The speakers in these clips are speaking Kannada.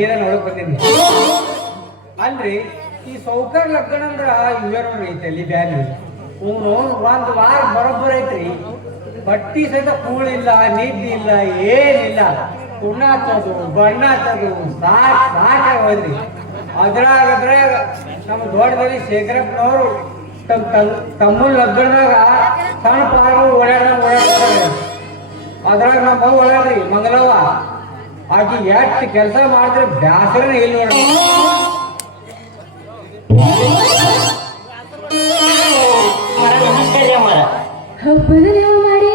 ಮಡಿಯದ ನೋಡಕ್ ಬಂದೀನಿ. ಅಲ್ರಿ ಈ ಸೌಕರ್ ಲಗ್ನ ಅಂದ್ರ ಇವೇ ನೋಡ್ರಿ ತಲಿ ಬ್ಯಾನಿ ಇವನು ಒಂದ್ ವಾರ ಬರೋಬ್ಬರ ಐತ್ರಿ. ಬಟ್ಟಿ ಸಹಿತ ಕೂಳಿಲ್ಲ, ನಿದ್ದೆ ಇಲ್ಲ, ಏನಿಲ್ಲ. ಕುಣ್ಣ ಹಚ್ಚೋದು, ಬಣ್ಣ ಹಚ್ಚೋದು ಸಾಕಾಗೋದ್ರಿ. ಅದ್ರಾಗ ನಮ್ಮ ದೊಡ್ಡದಲ್ಲಿ ಶೇಖರಪ್ಪನವರು ತಮ್ಮನ ಲಗ್ನದಾಗ ಸಣ್ಣ ಪಾರು ಓಡಾಡ್ತಾರೆ. ಅದ್ರಾಗ ನಮ್ಮ ಮಗು ಒಳ್ಳ್ರಿ ಮಂಗಲವ್ವ ಆಕಿ ಎಷ್ಟು ಕೆಲಸ ಮಾಡಿದ್ರೆ ಬ್ಯಾಸರನೇ ಇಲ್ಲ ನೋಡ್ರಿ. ಹಬ್ಬದ ಮಾಡಿ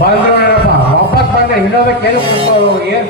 ಬಂದ್ರು ನೋಡಪ್ಪ ವಾಪಸ್ ಬಂದ್ರೆ ಇನ್ನೊಬ್ಬ ಕೆಲಸ ಏನ್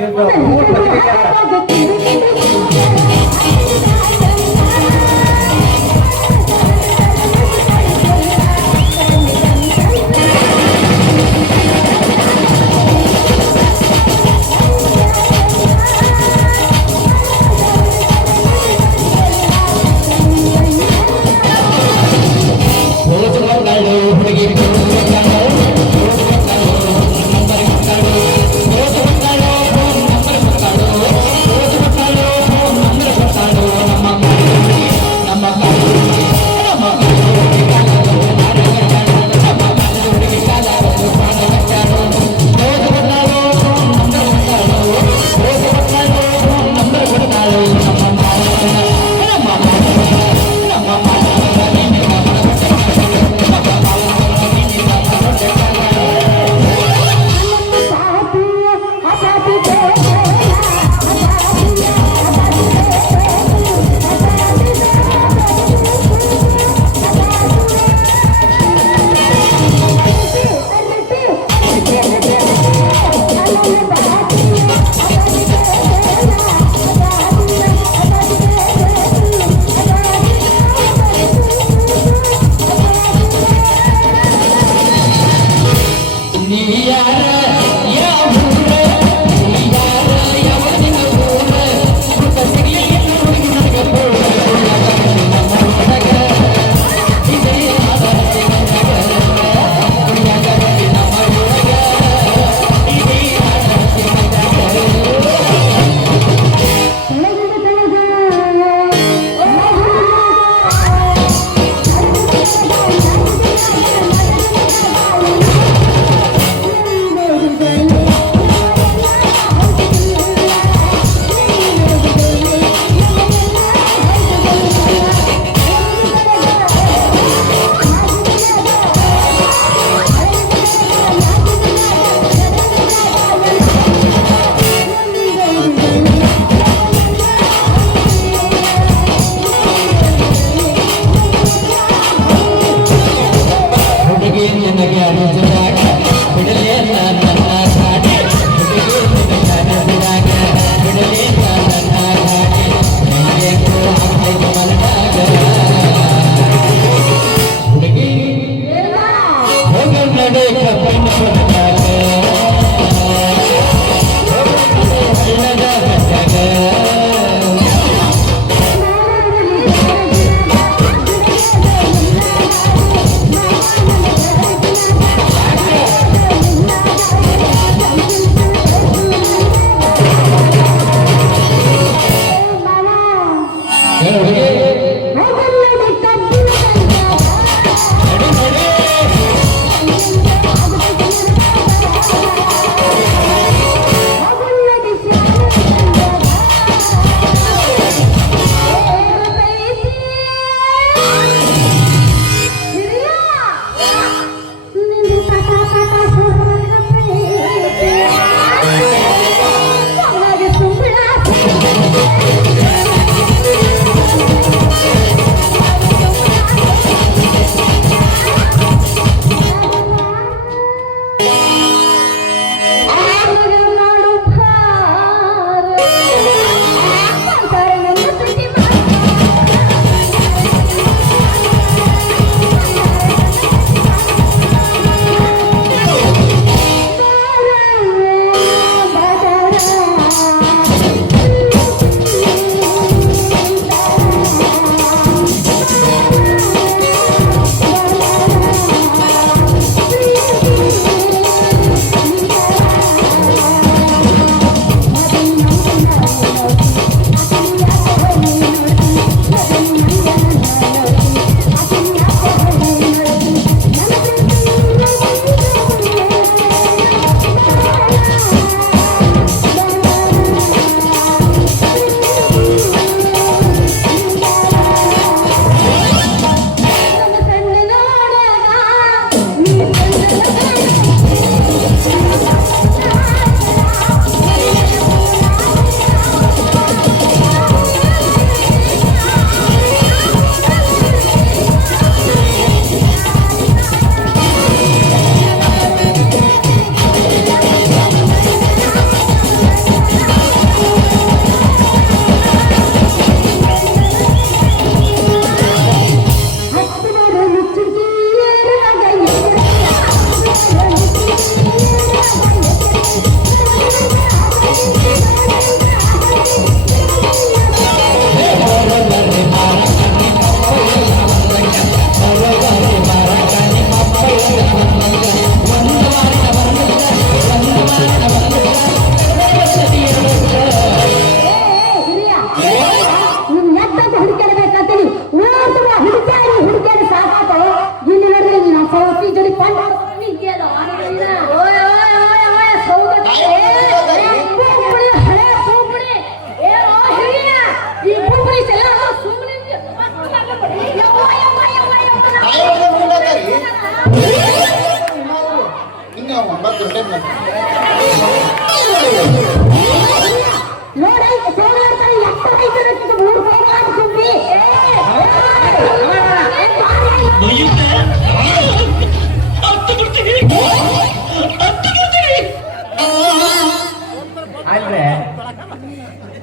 ಅಲ್ರೆ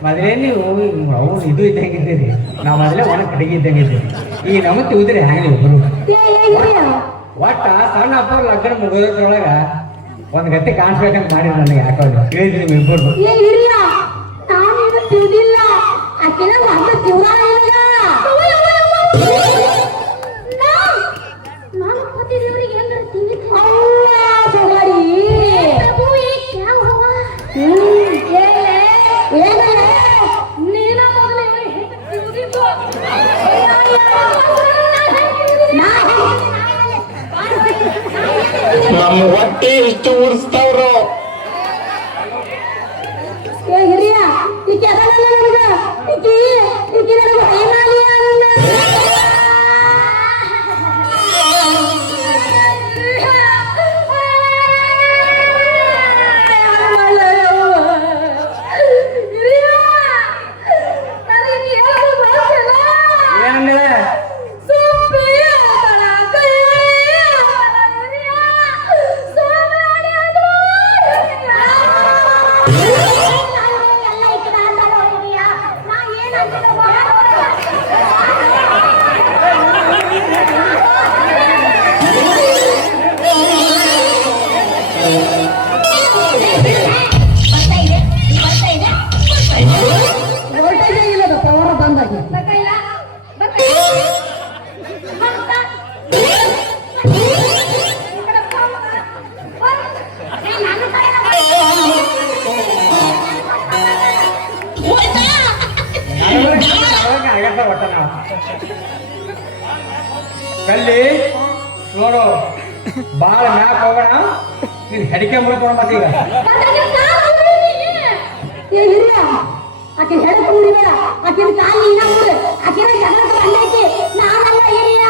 ಮೊದಲೇ ನೀವು ಅವ್ರು ಇದು ಇದ್ದಂಗಿದ್ದೀರಿ ನಾವು ಮೊದಲೇ ಒಣ ಕಡೆಗೆ ಇದ್ದಂಗಿದ್ದೀರಿ ಈ ನಮತ್ತೆ ಉದ್ರಿ ಹ್ಯಾಂಗ ಇಬ್ಬರು ಒಟ್ಟ ಸಣ್ಣ ಅಪ್ಪ ಲಗ್ನ ಮುಗೋದ್ರೊಳಗ ಒಂದ್ ಗತಿ ಕಾಣಿಸ್ಬೇಕಂತ ಮಾಡಿದ್ರು ನನಗೆ ಯಾಕೋ ಕೇಳಿದ್ರಿ ನೀವು ಇಬ್ಬರು ನಮ್ಮ ಹೊಟ್ಟೆ ಇಷ್ಟು ಉರ್ಸ್ತಾವ್ರು ಹಿರಿಯ ಈಕೆ ಅದಲ್ಲ ನನಗ ಈಕೆ ನನಗ ಹೈಮಾಲಿ ಅಲ್ಲ ಆಗ್ಯದ ಒಟ್ಟ ನಾವು ಕಲ್ಲಿ ನೋಡು ಬಾಳ ಮ್ಯಾಕ್ ಹೋಗೋಣ ನೀನ್ ಹೆಡಿಕೆ ಮುಡ್ಕೊಂಡು ಮತ್ತೆ ಈಗ ಏ ಹಿರಿಯ ಆಕೆ ಹೆಡಕ ಮುಡಿಬೇಡ ಆಕಿನ ಕಾಲಿ ಇನ್ನ ಮುಡಿ ಆಕಿನ ಜಗಳ ಬಂದೈತಿ ನಾನಲ್ಲ ಹಿರಿಯ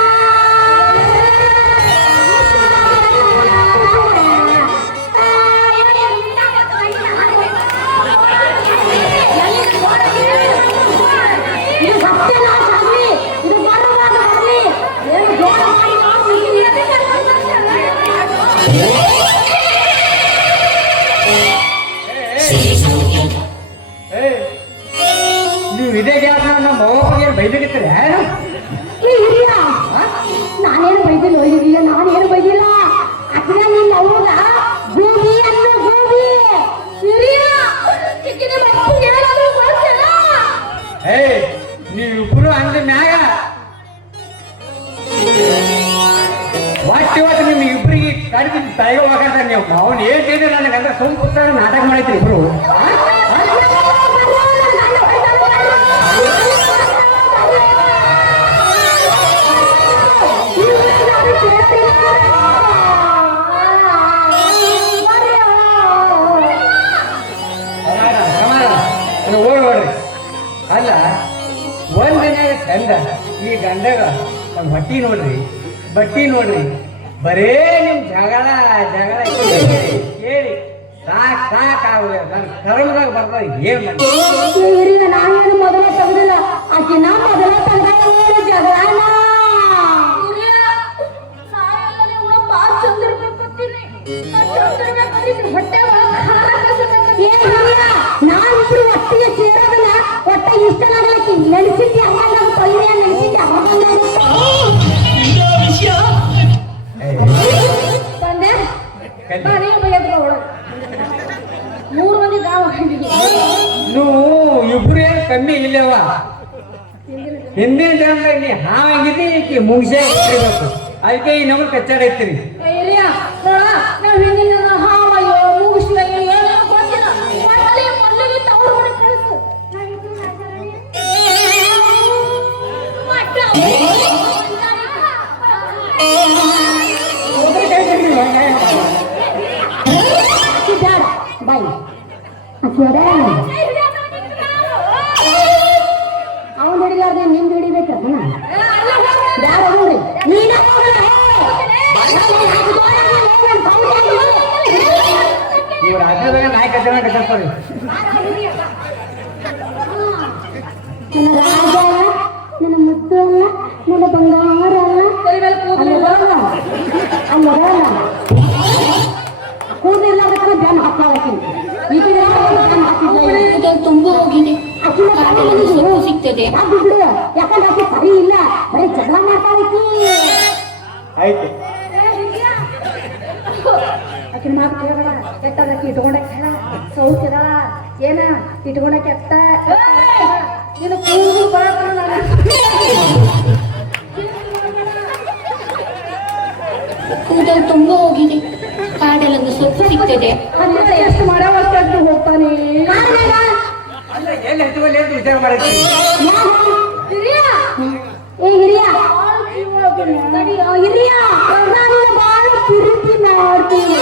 ಇದು ಸತ್ಯನಾಶ ಆಗ್ಲಿ ಇದು ಬರಬಾರ್ದು ಬರ್ಲಿ ಏನು ಜೋರ ಮಾಡಿ ನೀವು ಇದೇ ಗ್ಯಾಪ್ ನಮ್ಮ ಮಗನಿಗೆ ಬೈದಿರ್ತೀರ ಏ ಹಿರಿಯ ನಾನೇನು ಬೈದಿಲ್ಲ ಹಿರಿಯ ನಾನೇನು ಬೈದಿಲ್ಲ ಅಕ್ಕ ನಿನ್ನ ಅವ್ವಗ ಗೋಬಿ ಅನ್ನು ಗೋಬಿ ಹಿರಿಯ ಚಿಕ್ಕಿನ ಮಕ್ಕಳು ಏನಾದ್ರು ಗೊತ್ತಿಲ್ಲ ನೀವಿಬ್ರು ಅಂದ ಮ್ಯಾಗ ಇವತ್ತು ನಿಮ್ ಇಬ್ರಿಗೆ ಕಡಿದು ತೈಗ ಹೋಗಂತ ನೀವು ಅವ್ನು ಏನ್ ಹೇಳಿದ್ರೆ ನನಗಂದ್ರೆ ಸುಮ್ ಕೂತಾಗ ನಾಟಕ ಮಾಡೈತ್ರಿ ಇಬ್ರು ಓಡ್ರಿ ಅಲ್ಲ ಒಂದ್ ದಿನ ಗಂಡ ಈ ಗಂಡಗ ನಮ್ಮ ಬಟ್ಟಿ ನೋಡ್ರಿ ಬರೇ ನಿಮ್ ಜಗಳ ಕೇಳಿ ಸಾಕಾಗ ನನ್ ಕರ್ಮದಾಗ ಬರ್ತಾರೆ ಏನ್ ಮಾಡಿ ಹಿರಿಯ ನಾನೇನು ಮೊದಲ ತೆಗ್ದಿಲ್ಲ ಆಕೆ ನಾ ಮೊದಲ ತೆಗ್ದಾಳ ಜಗಳನ ನಾವಿಬ್ರು ಒಟ್ಟಿಗೆ ಸೇರೋದನ್ನ ಒಟ್ಟ ಇಷ್ಟ ಆಗಲಿಕ್ಕೆ ನೆನೆಸಿದ್ದೆ ಅವಾಗ ತೊಯ್ಯ ನೆನೆಸಿದ್ದೆ ತಂದೆ ನಾನೇ ಬೈಯದ್ರ ಒಳಗೆ 3 ಮಂದಿ ಗಾವ ನೀವು ಇಬ್ರು ಏನು ಕಮ್ಮಿ ಇಲ್ಲವ ಹಿಂದಿನ ಟೈಮ್ದಾಗ ನೀ ಹಾವಾಗಿದ್ದಿ ಈಕಿ ಮುಗಿಸೇ ಇರ್ಬೇಕು ಅದಕ್ಕೆ ಈ ನಮ್ಗೆ ಕಚ್ಚಾಡೈತಿರಿ ಹಿರಿಯ ನೋಡ ನಾವು ಹಿಂದಿನ ಹಾವಯ್ಯೋ ಮುಗಿಸ್ಲಯ್ಯೋ ಏನೋ ಗೊತ್ತಿಲ್ಲ ಮೊದಲಿಗೆ ತವರು ಹೊಡೆ ಕಳಿಸು ಬಾಯ್ ಅವನು ಹಿಡಿಲಾರ್ದೆ ನಿಮ್ದು ಹಿಡಿಬೇಕತ್ತ ಯಾರು ನೋಡ್ರಿ ನೀನ ಇವ್ರ ಅದ್ರದಾಗ ನಾಯಿ ಕಚ್ಚಾಡ್ತಾರೆ ನನ್ನ ರಾಜ ನನ್ನ ಮುದ್ದು ಅಲ್ಲ ನನ್ನ ಬಂಗಾರ ಅಲ್ಲ ಕೂದಲಿಲ್ಲದಕ್ಕೆ ಬೆನ್ ಹಾಕಿ ತುಂಬ ಹೋಗಿದೆ ಸಿಗ್ತದೆ ಯಾಕಂದ್ರೆ ಆಕೆ ಸರಿ ಇಲ್ಲ ಬರೀ ಜಗಳ ಮಾಡ್ತಾಳಕಿ ಆಯ್ತು ಆಕಿನ ಮಾತು ಕೇಳಬೇಡ ಕೆಟ್ಟದಕ್ಕೆ ಇಟ್ಕೊಂಡಕ್ಕೆ ಸೌಖ್ಯದ ಏನ ಇಟ್ಕೊಂಡಕ್ಕೆ ಅತ್ತ ನೀನು ಕೂದಲು ಬರಬೇಡ ಕೂದಲು ತುಂಬ ಹೋಗಿದೆ ಕಾಡಲ್ಲೊಂದು ಸೊಪ್ಪು ಸಿಗ್ತದೆ ಅಂದ್ರೆ ಎಷ್ಟು ಮಾಡೋವಷ್ಟು ಹೋಗ್ತಾನೆ ಅಲ್ಲ ಎಲ್ಲಿ ಹಚ್ಚುವಲ್ಲಿ ಅಂತ ವಿಚಾರ ಮಾಡೈತಿ ಹಿರಿಯ ಹಿರಿಯ ನಾನು ಬಾಳ ಪ್ರೀತಿ ಮಾಡ್ತೀನಿ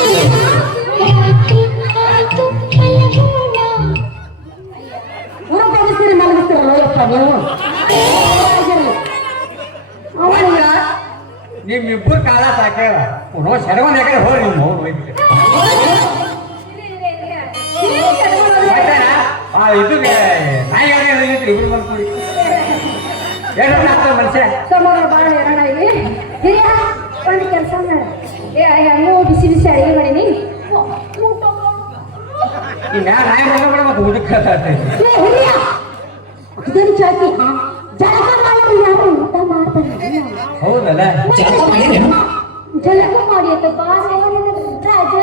ಊರ ತೆಗಿಸ್ತೀರಿ ಮಲಗಿಸ್ತೀರಲ್ಲ ಯಪ್ಪ ನೀವು ಅವನಿಗ ನಿಮ್ಮಿಬ್ಬರು ಕಾಲ ಸಾಕ್ಯಾರ ನೋ ಶರವನ್ ಯಾಕಡೆ ಹೋರಿ ನಿಮ್ಮ ಅವ್ರು ಹೋಯ್ತು ಇದು ನಾಯಿಗಾರ ಇಬ್ರು ಮಾಡ್ಕೊಳ್ಳಿ ಎರಡು ಮನುಷ್ಯ ಸಮಾನ ಬಾಳ ಹೇಳೋಣ ಇಲ್ಲಿ ಹಿರಿಯ ಒಂದು ಕೆಲಸ ಮಾಡ ಹೆಂಗೋ ಬಿಸಿ ಬಿಸಿ ಅಡಿಗೆ ಮಾಡೀನಿ ಈ ನಾಯಿ ಮಾಡ್ಕೊಂಡ್ಬಿಡ ಮತ್ತೆ ಊಟಕ್ಕೆ ಹಿರಿಯ ಇದನ್ನು ಚಾಕಿ ಜಳಕ ಮಾಡೋರು ಯಾರು ಊಟ ಮಾಡ್ತಾರೆ ಹೌದಲ್ಲ ಜಳಕ ಮಾಡಿ ಅಂತ ಬಾಳ ರಾಜ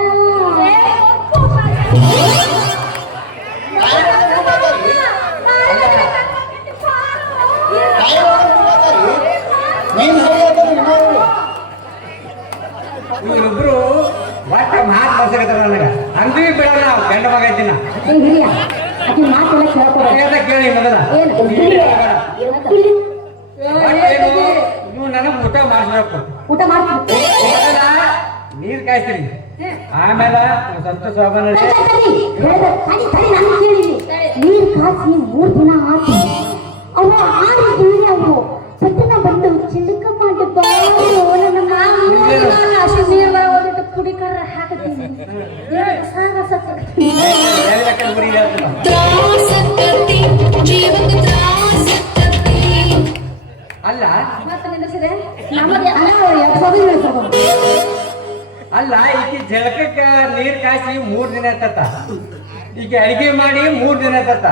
ಇವರಿಬ್ರು ಒಟ್ಟ ಮಾತು ಬರ್ಸಕತ್ತಾರ ನನಗ ಅಂದ್ರೂ ಬಿಡಲ್ಲ ನಾವು ಗಂಡ ಮಗ ಇದ್ದೀನ ಹಿರಿಯ ಆಕೆ ಮಾತೆಲ್ಲ ಕೇಳ್ಕೊಡ ಕೇಳಿ ಮೊದಲ ಏನು ಮಾಡಿಸ್ಬೇಕು. ಊಟ ಮಾಡ್ತೀನಿ. ಮೊದಲ ನೀರ್ ಕಾಯ್ತೀರಿ, ಆಮೇಲೆ ಸಂತೋಷ ಹೋಗೋಣ. ನೀರ್ ಕಾಸಿ 3 ದಿನ ಆತು. ಅವ 6 ದಿನ ಅವು ಸತ್ತನ ಬಂದು ಚಿಲ್ಕ ಮಾಡಿ ಬಾರು ನನ್ನ ಅಷ್ಟು ನೀರು ಬರೋದಿಟ್ಟು ಕುಡಿಕಾರ ಹಾಕತ್ತೀನಿ. ಸಾಗ ಸತ್ತ ಅಲ್ಲ ಮತ್ತೆ ನಿಲ್ಲಿಸಿದೆ ನಮಗೆ ಅಲ್ಲ ಈಕೆ ಜಳಕಕ್ಕ ನೀರ್ ಕಾಯಿಸಿ 3 ದಿನ ಆಯ್ತತ್ತ, ಈಕೆ ಅಡಿಗೆ ಮಾಡಿ 3 ದಿನ ಆಯ್ತತ್ತ.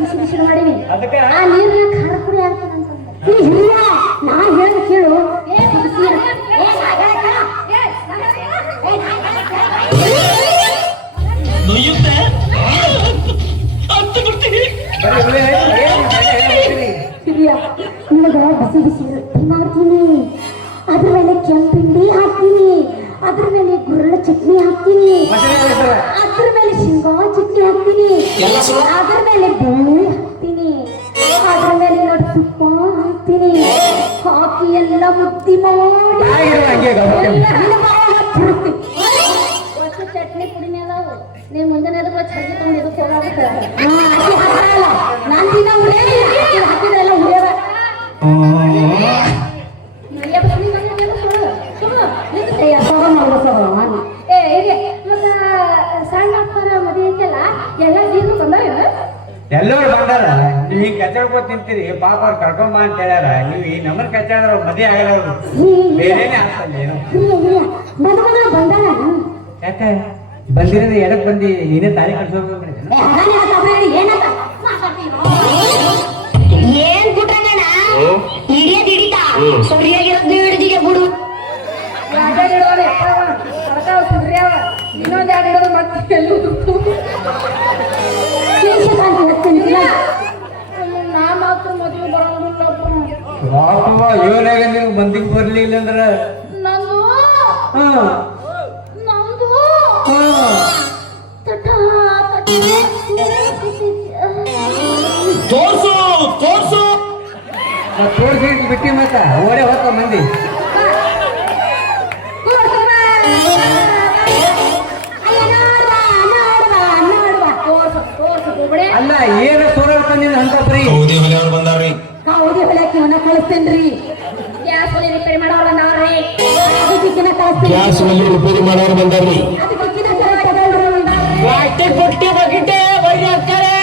ಬಿಸಿ ಬಿಸಿ ಮಾಡೀನಿ. ಅದಕ್ಕೆ ಆ ನೀರಿನ ಖಾರ ಪುಡಿ ಆಗ್ತದಂತ ನಾ ಹೇಳ ಕೇಳು. ನಿಮಗ ಬಿಸಿ ಬಿಸಿ ರೊಟ್ಟಿ ಮಾಡ್ತೀನಿ, ಅದ್ರ ಮೇಲೆ ಕೆಂಪಿಂಡಿ ಹಾಕ್ತೀನಿ, ಅದ್ರ ಮೇಲೆ ಗುರುಳ ಚಟ್ನಿ ಹಾಕ್ತೀನಿ, ಅದ್ರ ಮೇಲೆ ಶೇಂಗಾ ಚಟ್ನಿ ಹಾಕ್ತೀನಿ, ಅದ್ರ ಮೇಲೆ ಬೆಳ್ಳುಳ್ಳಿ ಹಾಕ್ತೀನಿ, ಅದ್ರ ಮೇಲೆ ನೋಡಿ ತುಪ್ಪ ಹಾಕ್ತೀನಿ, ಹಾಕಿ ಎಲ್ಲ ಮುದ್ದಿ ಮಾಡಿ ಚಟ್ನಿ ಪುಡಿನೇ ಅದಾವು. ನೀವ್ ಮುಂದಿನ ಚಟ್ನಿ ತುಂಬ ಇದಕ್ಕೆ ಹೋಗಾಗುತ್ತೆ. ನಾನು ದಿನ ಹಾಕಿದ್ರೆಲ್ಲ ಹುರಿಯವ ಸಣ್ಣ ಅಪ್ಪನ ಮದುವೆ ಐತಲ್ಲ ಎಲ್ಲ ನೀರು ಬಂದಾವ. ಎಲ್ಲರೂ ಬಂದಾರ, ನೀವ್ ಹಿಂಗ್ ಕಚ್ಚಾಡ್ಕೋತ ನಿಂತೀರಿ. ಪಾಪ ಅವ್ರು ಕರ್ಕೊಂಬ ಅಂತ ಹೇಳ್ಯಾರ. ನೀವ್ ಈ ನಮ್ಮನ್ ಕಚ್ಚಾಡ್ರ ಮದುವೆ ಆಗಲ್ಲ, ಅವ್ರು ಬೇರೆನೆ ಆಗ್ತಲ್ಲ ಏನೋ. ಮದುಮಗ ಬಂದಾನ. ಯಾಕ ಬಂದಿರೋದು ಎಡಕ್ ಬಂದಿ ನೀನೇ ತಾಳಿ ಕಟ್ಸೋದು ಏನ್ ಬಿಟ್ರಂಗಣ ಹಿಡಿಯದ್ ಹಿಡಿತ ಸುರಿಯಾಗಿರೋದು ಹಿಡಿದಿಗೆ ಬಿಡು. ಇನ್ನೊಂದು ಎರಡು ಹಿಡಿದು ಮತ್ತೆ ನಾ ಮಾತ್ರ ಮದುವೆ ಬರೋದಿಲ್ಲ. ಏನಾಗ ನೀವು ಬಂದಿಗೆ ಬರ್ಲಿಲ್ಲ ಅಂದ್ರ ನಂದು ತೋರ್ಸು ತೋರ್ಸು ತೋರ್ಸಿ ಬಿಟ್ಟಿ ಮತ್ತ ಓಡೇ ಹೋಗ್ತ ಮಂದಿ. ಅಲ್ಲ ಏನ ಸೋರಾಡ್ತ ನೀನು ಅಂತ ಪ್ರೀ ಕೌದಿ ಹೊಲೆಯವ್ರು ಬಂದಾರ್ರಿ. ಕೌದಿ ಹೊಲಕ್ಕೆ ಇವನ್ನ ಕಳಿಸ್ತೇನ್ರಿ. ಗ್ಯಾಸ್ ಒಲೆ ರಿಪೇರಿ ಮಾಡೋಲ್ಲ ನಾವ್ರಿ. ಅದಕ್ಕಿನ ಕಳಿಸ್ತೇನೆ. ಗ್ಯಾಸ್ ಒಲೆ ರಿಪೇರಿ ಮಾಡೋರು ಬಂದಾರ್ರಿ. ಅದಕ್ಕಿನ ಕಳಿಸ್ತೇನ್ರಿ. ಪ್ಲಾಸ್ಟಿಕ್ ಬುಟ್ಟಿ ಬಕೆಟ್ ಒಯ್ದು ಹಾಕ್ತಾರೆ.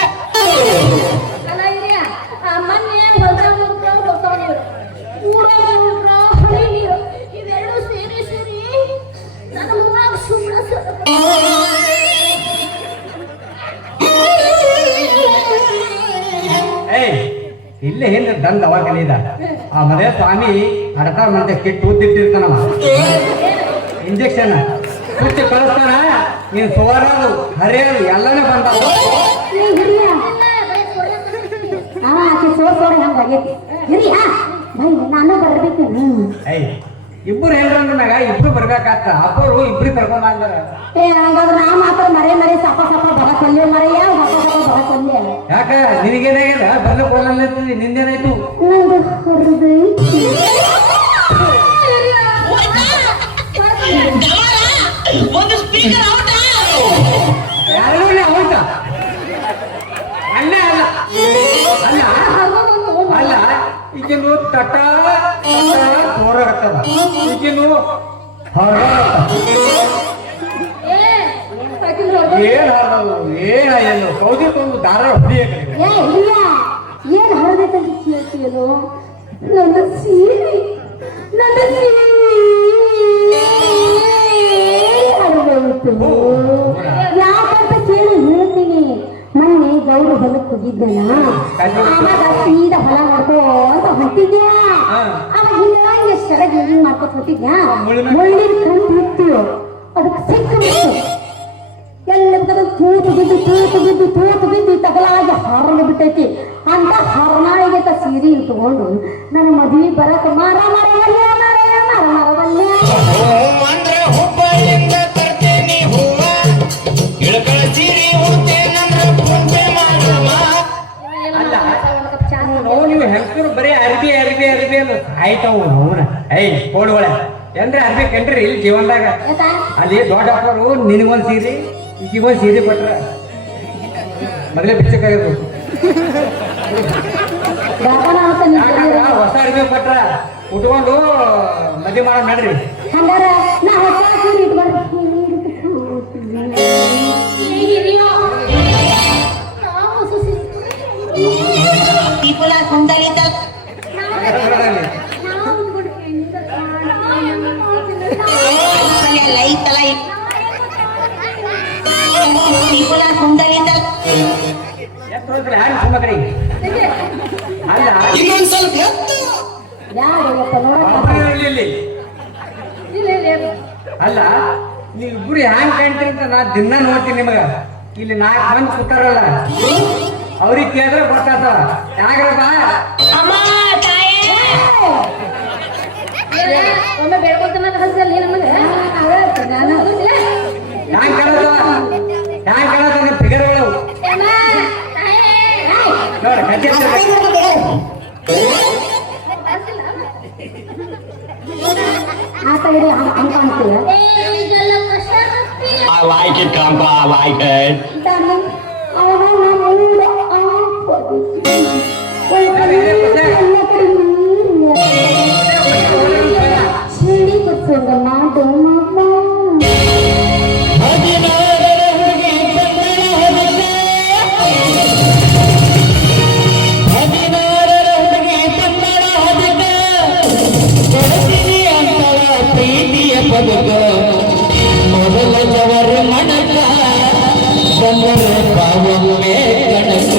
ಅಲ್ಲ ಇದೆಯಾ ಮೊನ್ನೆ ಹೊಲ್ದಾಗ ಹೋಗ್ತಾವ ನೀರು ಊರಾಗ ಹೊಳೆ ನೀರು ಇವೆರಡು ಸೇರಿ ಸೇರಿ ನನ್ನ ಊರಾಗ ಸುಮ್ಮನೆ ಏಯ್ ಇಲ್ಲೇ ಹಿಂದೆ ದಂಡ ಅವಾಗಲಿದ ಆ ಮದುವೆ ಸ್ವಾಮಿ ಅಡಕ ಮಂದಿ ಕೆಟ್ಟು ಊದಿಟ್ಟಿರ್ತಾನವ. ಇಂಜೆಕ್ಷನ್ ಸುತ್ತಿ ಕಳಿಸ್ತಾನ. ನೀನು ಸೋರಾದು ಹರಿಯೋದು ಎಲ್ಲಾನೇ ಬಂದಾವ. ಆಕೆ ಸೋರ್ ಹಂಗಾಗೈತಿ. ಹಿರಿಯಾ ಬೈ ನಾನು ಬರ್ಬೇಕು. ಏಯ್ ಇಬ್ಬರು ಹೇಳ್ರಂದ್ರ ಮ್ಯಾಗ ಇಬ್ರು ಬರ್ಬೇಕಾಗ್ತ. ಅಪ್ಪರು ಇಬ್ರು ಕರ್ಕೊಂಡ್ ಬಂದಾರ. ಹಂಗಾದ್ರೆ ನಾ ಮಾತ್ರ ಮರೆ ಮರೆ ಸಪ ಸಪ ಬರಕಲ್ಲೇ ಮರೆಯ ಸಪ ಸಪ ಬರಕಲ್ಲೇ. ಯಾಕ ನಿನಗೇನಾಗ್ಯದ ಬರ್ಲಿಕ್ಕೆ ಹೋಗಲ್ಲ ನಿಂದೇನಾಯ್ತು? ನಂದು ಹೊರದು ಯಾರು ಔಟ ಅಲ್ಲೇ ಅಲ್ಲ ಅಲ್ಲ ಅಲ್ಲ ಈಗಿನ ತಟ ತೋರಾಗತ್ತದ. ಈಗಿನ ಏನ್ ಹಾಡೋದು ಏನ ಏನು ಕೌದಿ ಒಂದು ದಾರ ಹೊಡಿಯ ಏನ್ ಹರದೈತಂತ ಕೇಳ್ತೀಯನು? ನನ್ನ ಸೀರೆ ನನ್ನ ಹರದೋಯ್ತು. ಯಾಕಂತ ಕೇಳಿ ಹೇಳ್ತೀನಿ. ಮೊನ್ನೆ ಗೌರಿ ಹೊಲಕ್ಕೆ ಹೋಗಿದ್ದನ, ಆವಾಗ ಸೀದಾ ಹೊಲ ಮಾಡ್ಕೊಂತ ಹೊಂಟಿದ್ಯಾ. ಅವಾಗ ಹಿಂಗ ಸೆರಗಿ ಹಿಂಗ್ ಮಾಡ್ಕೊತ ಹೊಂಟಿದ್ಯಾ. ಮುಳ್ಳಿನ ಕಂಡು ಇತ್ತು, ಅದಕ್ಕೆ ಸಿಕ್ಕಿತ್ತು. ಎಲ್ಲ ತೂತು ಬಿದ್ದು ತಗಲಾಗಿ ಹರಣ ಬಿಟ್ಟೈತಿ. ಅಂತ ಹರಣಾಳಿಗೆ ಸೀರೆ ಇಟ್ಕೊಂಡು ನನ್ನ ಮದುವೆ ಬರಕ ಮರ ಮರವಲ್ಯ ಮರ ಮರ ಮರವಲ್ಯ ಅಂದ್ರೆ ಹುಬ್ಬಳ್ಳಿಯಿಂದ ತರ್ತೇನೆ ಹೂವ ಇಳಕಳ ಸೀರೆ ಉಡ್ತೇನಂದ್ರ ಫೋನ್ ಪೇ ಮಾಡಮ್ಮ. ಅಲ್ಲ ನೀವು ಹೆಂಗಸರು ಬರೀ ಅರ್ಬಿ ಅರ್ಬಿ ಅರ್ಬಿ ಅಂತ ಆಯ್ತವು ಅವನ ಕೋಳುಗಳ ಏನ್ರಿ ಅರ್ಬಿ ಕಂಡ್ರಿ ಇಲ್ಲಿ ಜೀವನದಾಗ ಅಲ್ಲಿ ದೊಡ್ಡ ಡಾಕ್ಟರು ನಿನಗೊಂದ್ ಸೀರೆ ಈಗಿಗೊಂದ್ ಸೀರೆ ಕೊಟ್ರ ಮೊದಲೇ ಬಿಚ್ಚಕ್ಕಾಗದು ಹೊಸ ಅರ್ಬಿ ಕೊಟ್ರ ಉಟ್ಕೊಂಡು ಮದುವೆ ಮಾಡ ನಡ್ರಿ ತ್ರಿಪುರ ಕುಂಡಲಿತ ಲೈಟ್ ಲೈಟ್ ತ್ರಿಪುರ ಕುಂಡಲಿತ ಅಲ್ಲ ಇನ್ನೊಂದ್ ಸ್ವಲ್ಪ ಅಲ್ಲ ನೀವು ಇಬ್ರು ಹ್ಯಾಂಗ್ ಕಾಣ್ತೀರಿ ಅಂತ ನಾ ದಿನ ನೋಡ್ತೀನಿ ನಿಮಗ ಇಲ್ಲಿ 4 ಮಂದಿ ಕೂತಾರಲ್ಲ ಅವ್ರಿಗೆ ಕೇಳಿದ್ರೆ ಗೊತ್ತಾಗ್ತಾವ ಯಾಕ್ರಪ್ಪ ಅಮ್ಮ ತಾಯೇ ಒಮ್ಮೆ ಬೇಡ್ಕೊತಾನ ಹಲ್ಸಲ್ಲಿ ನಮಗೆ ಹ್ಯಾಂಗ್ ಕಾಣತ್ತವ ಫಿಗರ್ಗಳು ನೋಡಿ ಆತ ಇಡೀ ಹಂಗ ಅಂತೀಯ I like it, Kampa, I like it. ಮೊದಲ ಜವರ ಮಣಕ ಬಂದರೆ ಬಾವಲ್ಲೇ ಕಣಕ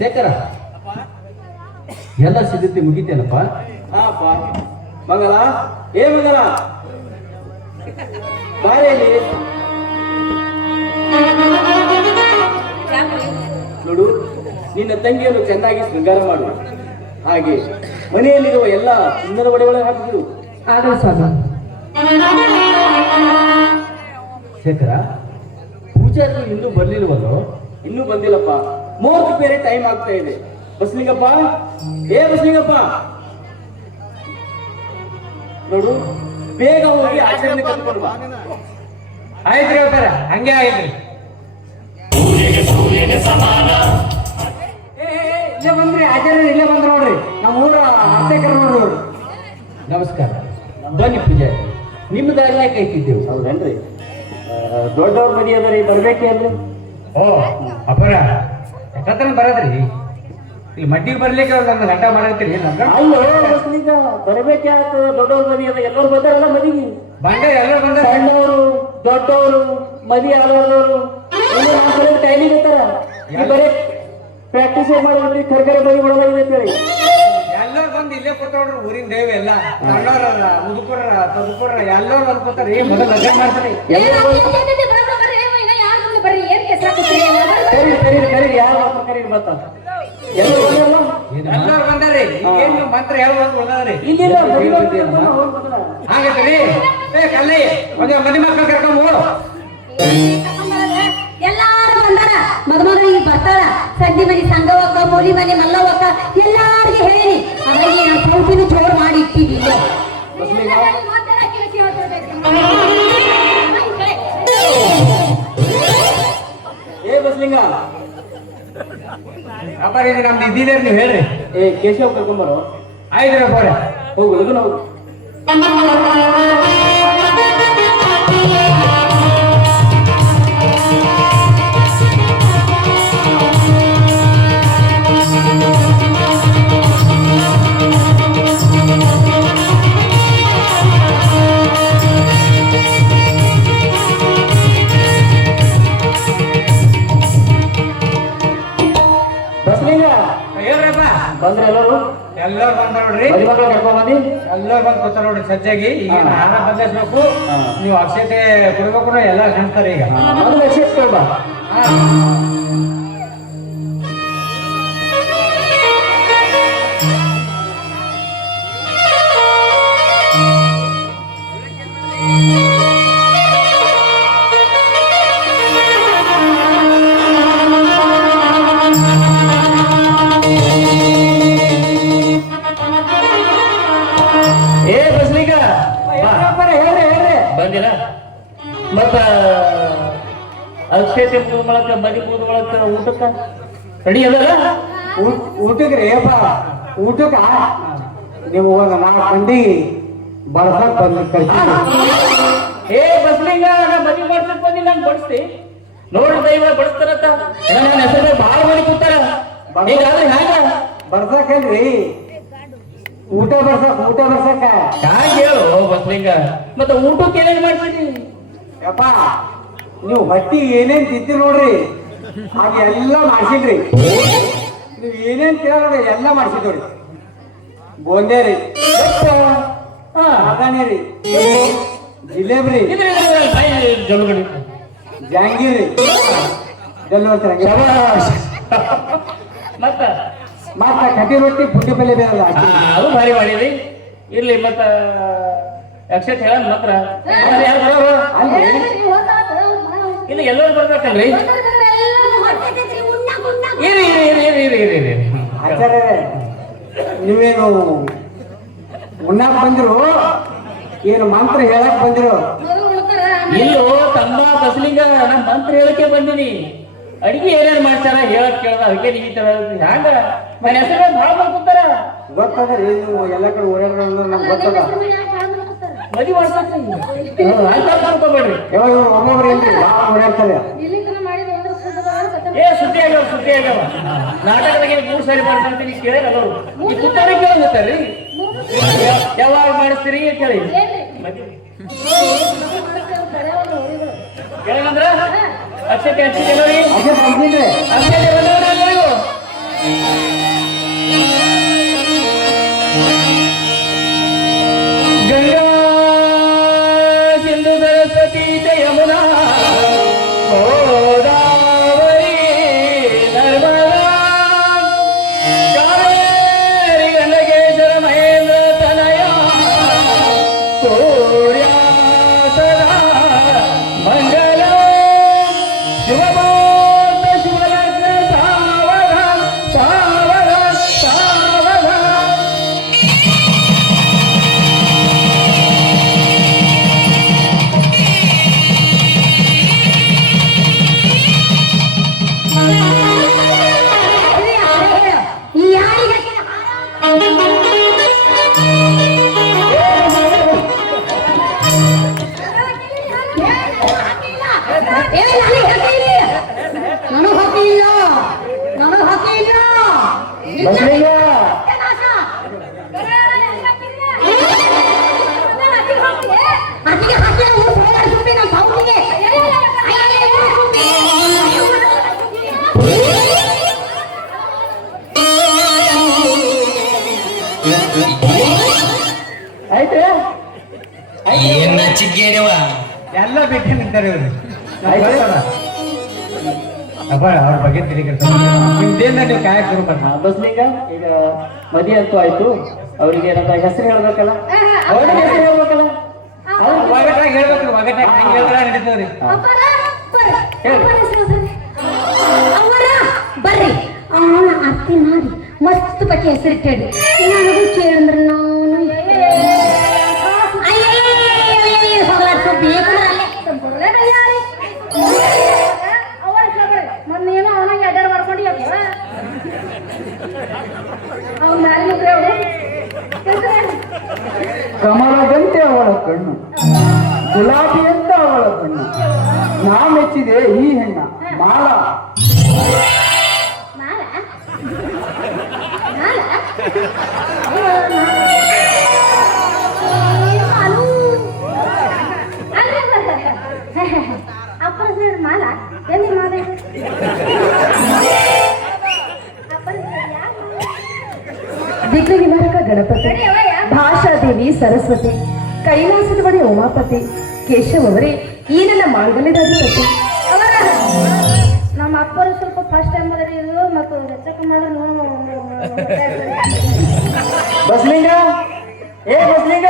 ಶೇಖರ ಎಲ್ಲ ಸಿದ್ಧತೆ ಮುಗಿತೇನಪ್ಪ? ಹಾಪ ಮಗಲ ಏ ಮಗಲ ಬಾಯಲ್ಲಿ ನಿನ್ನ ತಂಗಿಯನ್ನು ಚೆನ್ನಾಗಿ ಶೃಂಗಾರ ಮಾಡು. ಹಾಗೆ ಮನೆಯಲ್ಲಿರುವ ಎಲ್ಲ ಚಿನ್ನದ ಒಡೆಗಳನ್ನು ಹಾಕಿಬಿಡು. ಆಗಲಿ ಸ್ವಾಮಿ. ಶೇಖರ, ಪೂಜಾರಿ ಇನ್ನೂ ಬರ್ಲಿಲ್ವಲ್ಲೋ? ಇನ್ನೂ ಬಂದಿಲ್ಲಪ್ಪ. ಮುಹೂರ್ತ ಬೇರೆ ಟೈಮ್ ಆಗ್ತಾ ಇದೆ. ಬಸ್ಲಿಂಗಪ್ಪ, ಏ ಬಸ್ಲಿಂಗಪ್ಪ, ನೋಡು, ಬೇಗ ಹೋಗಿ ಆಚರಣೆ ಕರ್ಕೊಂಡು ಬಾ. ಆಯ್ತ್ರಿ ಹೇಳ್ತಾರ, ಹಂಗೆ ಆಯ್ತ್ರಿ. ಇಲ್ಲೇ ಬಂದ್ರಿ ಆಚಾರ್ಯ, ಇಲ್ಲೇ ಬಂದ್ರು ನೋಡ್ರಿ. ನಮ್ಮ ಊರ ಅರ್ಚಕರು ನೋಡ್ರಿ ಅವ್ರು. ನಮಸ್ಕಾರ. ಬನ್ನಿ ಪೂಜಾರಿ, ನಿಮ್ಮ ದಾರಿಯಾಗ ಕೈತಿದ್ದೇವೆ. ಹೌದೇನ್ರಿ? ದೊಡ್ಡವ್ರ ಮದಿ ಅದರಿ, ಬರ್ಬೇಕೇ ಅಲ್ರಿ? ಓ ಅಪರ ಎಷ್ಟೊತ್ತನ ಬರದ್ರಿ? ಇಲ್ಲಿ ಮಡ್ಡಿಗೆ ಬರ್ಲಿಕ್ಕೆ ಒಂದು ಗಂಟೆ ಮಾಡತ್ತೀರಿ. ಅಲ್ಲೋ ಈಗ ಬರಬೇಕೆ ಆಯ್ತು. ದೊಡ್ಡವ್ರ ಮದಿ ಅದ, ಎಲ್ಲರೂ ಬಂದಾರಲ್ಲ ಮದಿಗೆ. ಬಂದ್ರೆ ಎಲ್ಲರೂ ಬಂದ. ಸಣ್ಣವರು ದೊಡ್ಡವರು ಮದಿ ಆದವರು ಟೈಮಿಂಗ್ ಇರ್ತಾರ. ಬರೀ ಪ್ರಾಕ್ಟೀಸ್ ಮಾಡೋದ್ರಿ, ಕರ್ಕರೆ ಮದಿ ಮಾಡೋದ್ರಿ ಅಂತೇಳಿ ಎಲ್ಲರೂ ಬಂದು ಇಲ್ಲೇ ಕೂತವ್ರಿ. ಊರಿನ ದೇವಿ ಎಲ್ಲ ಸಣ್ಣವ್ರ ಮುದುಕರ ತದುಕರ ಎಲ್ಲರೂ ಬಂದು ಕೂತಾರ. ಈ ಮೊದಲು ಲಗ್ನ ಮಾಡ್ತಾರೆ. ಕರೀರಿ ಯಾರು ಕರೀರಿ ಮತ್ತ ಎಲ್ಲರೂ ಬಂದಾರಿ. ಏನು ಮಂತ್ರ ಹೇಳುವಂತ ಉಳ್ದಾದ್ರಿ. ಹಾಗೈತ್ರಿ. ಏ ಕಲ್ಲಿ ಒಂದು ಮದಿ ಮಕ್ಕಳು ಕರ್ಕೊಂಡ್ ಹೋಗು. ಎಲ್ಲಾರು ಬಂದಾರ. ಮದುಮಗಳಿಗೆ ಬರ್ತಾರ. ಸಡ್ಡಿ ಮನೆ ಸಂಘವಕ್ಕ, ಮೂಲಿ ಮನೆ ಮಲ್ಲವಕ್ಕ ಎಲ್ಲಾರಿಗೆ ಹೇಳಿ. ಹಾಗಾಗಿ ನಾವು ಸೌಟಿನ ಜೋರು ಮಾಡಿ ಇಟ್ಟಿದ್ದೀವಿ. ಏ ಬಸ್ಲಿಂಗ, ಅಪ್ಪಾರ ಇದು ನಮ್ದು ಇದ್ದಿದೆ, ನೀವು ಹೇಳ್ರಿ. ಏ ಕೇಶವ್ ಕರ್ಕೊಂಬರೋ. ಆಯ್ತ್ರಿ ಅಪ್ಪಾರ, ಹೋಗು ಇದು ನಾವು. ಹೇಳ್ರಪ್ಪ. ಬಂದ್ರೆ ಎಲ್ಲರೂ ಎಲ್ಲರೂ ಬಂದ ನೋಡ್ರಿ. ಮದುಮಕ್ಕಳು ಕರ್ಕೊಂಡ್ ಬಂದಿ. ಎಲ್ಲರೂ ಬಂದು ಕೂತಾರ ನೋಡ್ರಿ ಸಜ್ಜಾಗಿ. ಈಗ ನಾನ ಬಂದಿಸ್ಬೇಕು, ನೀವು ಅಕ್ಷತೆ ಕೊಡ್ಬೇಕು. ಎಲ್ಲ ಕಾಣ್ತಾರೆ ಈಗ. ಮೊದಲು ಎಕ್ಸೆಪ್ಟ್ ಬಾ. ಬಂದಿಲ್ಲ ಮತ್ತ ಅಕ್ಷತೆ ಮುಗಿದ ಬಳಕ ಮದಿ ಮುಗಿದ ಬಳಕ ಊಟಕ್ಕ ರೆಡಿ ಅದಲ್ಲ? ಊಟಕ್ಕೆ ಅಪ್ಪ, ಊಟಕ್ಕ ನೀವು ಒಂದು 4 ಮಂದಿ ಬಳಸಕ್ ಬಂದು ಏ ಬಸ್ಲಿಂಗ, ನಾ ಮದಿ ಮಾಡ್ಸಕ್ ಬಂದಿಲ್ಲ, ನಂಗೆ ಬಡಿಸ್ತಿ ನೋಡಿ. ದೈವ ಬಡಿಸ್ತಾರತ್ತ ನನ್ನ ಹೆಸರು ಭಾಳ ಮಾಡಿ ಕೂತಾರ. ಹೀಗಾದ್ರೆ ಹ್ಯಾಂಗ ಬರ್ಸಕಲ್ರಿ? ಊಟ ಬರ್ಸಕ್ ಹ್ಯಾಂಗ ಹೇಳು ಬಸ್ಲಿಂಗ. ಮತ್ತ ಊಟಕ್ಕೆ ಏನೇನ್ ಮಾಡ್ತೀನಿ? ಯಪ್ಪ, ನೀವು ಹೊಟ್ಟಿ ಏನೇನ್ ತಿಂತಿ ನೋಡ್ರಿ, ಹಾಗೆ ಎಲ್ಲ ಮಾಡ್ಸಿದ್ರಿ. ನೀವು ಏನೇನ್ ಕೇಳಿ ಎಲ್ಲ ಮಾಡ್ಸಿದ್ರಿ. ಬೋಂದೆ ರೀ, ಸಾಗಾಣಿ ರೀ, ಜಿಲೇಬಿ ರೀ, ಜಲಗಡಿ ಜಾಂಗೀರ್ ರೀ, ಮತ್ತ ಮತ್ತ ಕಟ್ಟಿ ರೊಟ್ಟಿ ಪುಂಡಿ ಪಲ್ಯ ಬೇರೆ ಅದು ಭಾರಿ ಮಾಡಿದ್ರಿ. ಇರ್ಲಿ ಮತ್ತ ಅಕ್ಷತ್ ಹೇಳ ಮಾತ್ರ ಯಾರು ಬರೋರು ಇಲ್ಲ, ಎಲ್ಲರೂ ಬರ್ಬೇಕಲ್ರಿ. ಇರಿ ಇರಿ ಇರಿ ಇರಿ ಇರಿ ಇರಿ ಆಚಾರ್ಯ, ನೀವೇನು ಉಣ್ಣಾಕ್ ಬಂದಿರು ಏನು ಮಂತ್ರ ಹೇಳಕ್ ಬಂದಿರು? ಇಲ್ಲೋ ತಮ್ಮ ಬಸ್ಲಿಂಗ, ನಮ್ಮ ಮಂತ್ರ ಹೇಳಕ್ಕೆ ಬಂದಿನಿ. ಅಡಿಗೆ ಏನೇನು ಮಾಡ್ತಾರ ಹೇಳಕ್ ಕೇಳ್ದ, ಅದಕ್ಕೆ ನೀವು ಹ್ಯಾಂಗ ನನ್ನ ಹೆಸರು ಭಾಳ ಬರ್ತಾರ. ಗೊತ್ತದ್ರಿ, ನೀವು ಎಲ್ಲ ಕಡೆ ಓಡಾಡ್ರ ನಮ್ಗೆ ಗೊತ್ತದ. ಮದಿ ಮಾಡ್ತಾರೆ ಅಂತ ಅನ್ಕೋಬೇಡ್ರಿ. ಯಾವಾಗ ಒಬ್ಬೊಬ್ರು ಏನ್ರಿ ಭಾಳ ಓಡಾಡ್ತಾರೆ. ಏ ಸುದ್ದಿ ಆಗ್ಯಾವ ನಾಟಕದಾಗೆ 3 ಸಾರಿ ಮಾಡ್ಕೊಂತೀನಿ ಕೇಳಿ ಅವರು ಈ ಕುತ್ತಾರ ಕೇಳಿರ್ತಾರ್ರಿ. ಯಾವಾಗ ಮಾಡಿಸ್ತೀರಿ ಕೇಳಿ ಕೇಳಂದ್ರ ಅಕ್ಷತೆ ಹಚ್ಚಿದ್ದೇನೋರಿ ಅದೇ ಬಂದಿನ್ರಿ. ಅಕ್ಷತೆ ಬಂದವರೆಲ್ಲರಿಗೂ ಗಂಗಾ ಸಿಂಧು ಸರಸ್ವತಿ ಯಮುನಾ ಗೋದಾವರಿ ನರ್ಮದಾ ಬಸಲಿಂಗ ಅತಿಗೆ ಹಾಕಿದ್ರೆ ಊರು ಹೋಗಾಡಿ ಸುಮ್ಮನೆ ನಮ್ಮ ಸೌತಿಗೆ ಆಯ್ತು ಏನ್ ನಚ್ಚಿಗೇರಿವ ಎಲ್ಲ ಬಿಟ್ಟು ನಿಂತಾರೆ ಇವ್ರು ಅಪ್ಪ ಅವ್ರ ಬಗ್ಗೆ ನಿಮ್ದೇನ ನೀವು ಕಾಯಕ್ ಶುರು ಮಾಡಿ ಬಸ್ಲಿಂಗ ಈಗ ಮದಿ ಅಂತೂ ಆಯ್ತು ಅವ್ರಿಗೆ ಏನಂತ ಹೆಸರು ಹೇಳ್ಬೇಕಲ್ಲ ಅವ್ರಿಗೆ ಹೆಸರು ಹೇಳ್ಬೇಕಲ್ಲ ಒಗಟಾಗಿ ಹೇಳ್ಬೇಕು ಒಗಟಾಗಿ ಹೆಂಗ್ ಹೇಳಿದ್ರೆ ನಡೀತದ್ರಿ ಬರ್ರಿ ಅವನ ಅರ್ತಿ ಮಾಡಿ ಮಸ್ತ್ ಬಗ್ಗೆ ಹೆಸರಿಟ್ಟೇಳಿ ನನಗೂ ಕೇಳಿದ್ರೆ ನಾನು ಮೊನ್ನೇನೋ ಅವನಾಗ ಎಡ್ಡಾಡ್ ಮಾಡ್ಕೊಂಡು ಅವ್ನ ಕಮಲದಂತೆ ಅವಳ ಕಣ್ಣು ಗುಲಾಬಿಯಂತ ಅವಳ ಕಣ್ಣು ನಾ ಮೆಚ್ಚಿದೆ ಈ ಹೆಣ್ಣ ಮಾಲ ಅಪ್ಪನ ಸೈಡ್ ಮಾಲ ಎಲ್ಲಿ ಮಾಲ ವಿಘ್ನ ನಿವಾರಕ ಗಣಪತಿ, ಭಾಷಾದೇವಿ ಸರಸ್ವತಿ, ಕೈಲಾಸದ ಬಳಿ ಉಮಾಪತಿ, ಕೇಶವ್ ಅವರೇ ಈ ನನ್ನ ಮಾಂಗಲ್ಯದಾಧಿಪತಿ. ಅವರ ನಮ್ಮ ಅಪ್ಪರು ಸ್ವಲ್ಪ ಫಸ್ಟ್ ಟೈಮ್ ಅದರಿ ಇದು ಮತ್ತು ಹೆಚ್ಚಕ್ಕೆ ಮಾಡಿದ್ರೆ ಬಸ್ಲಿಂಗ ಏ ಬಸ್ಲಿಂಗ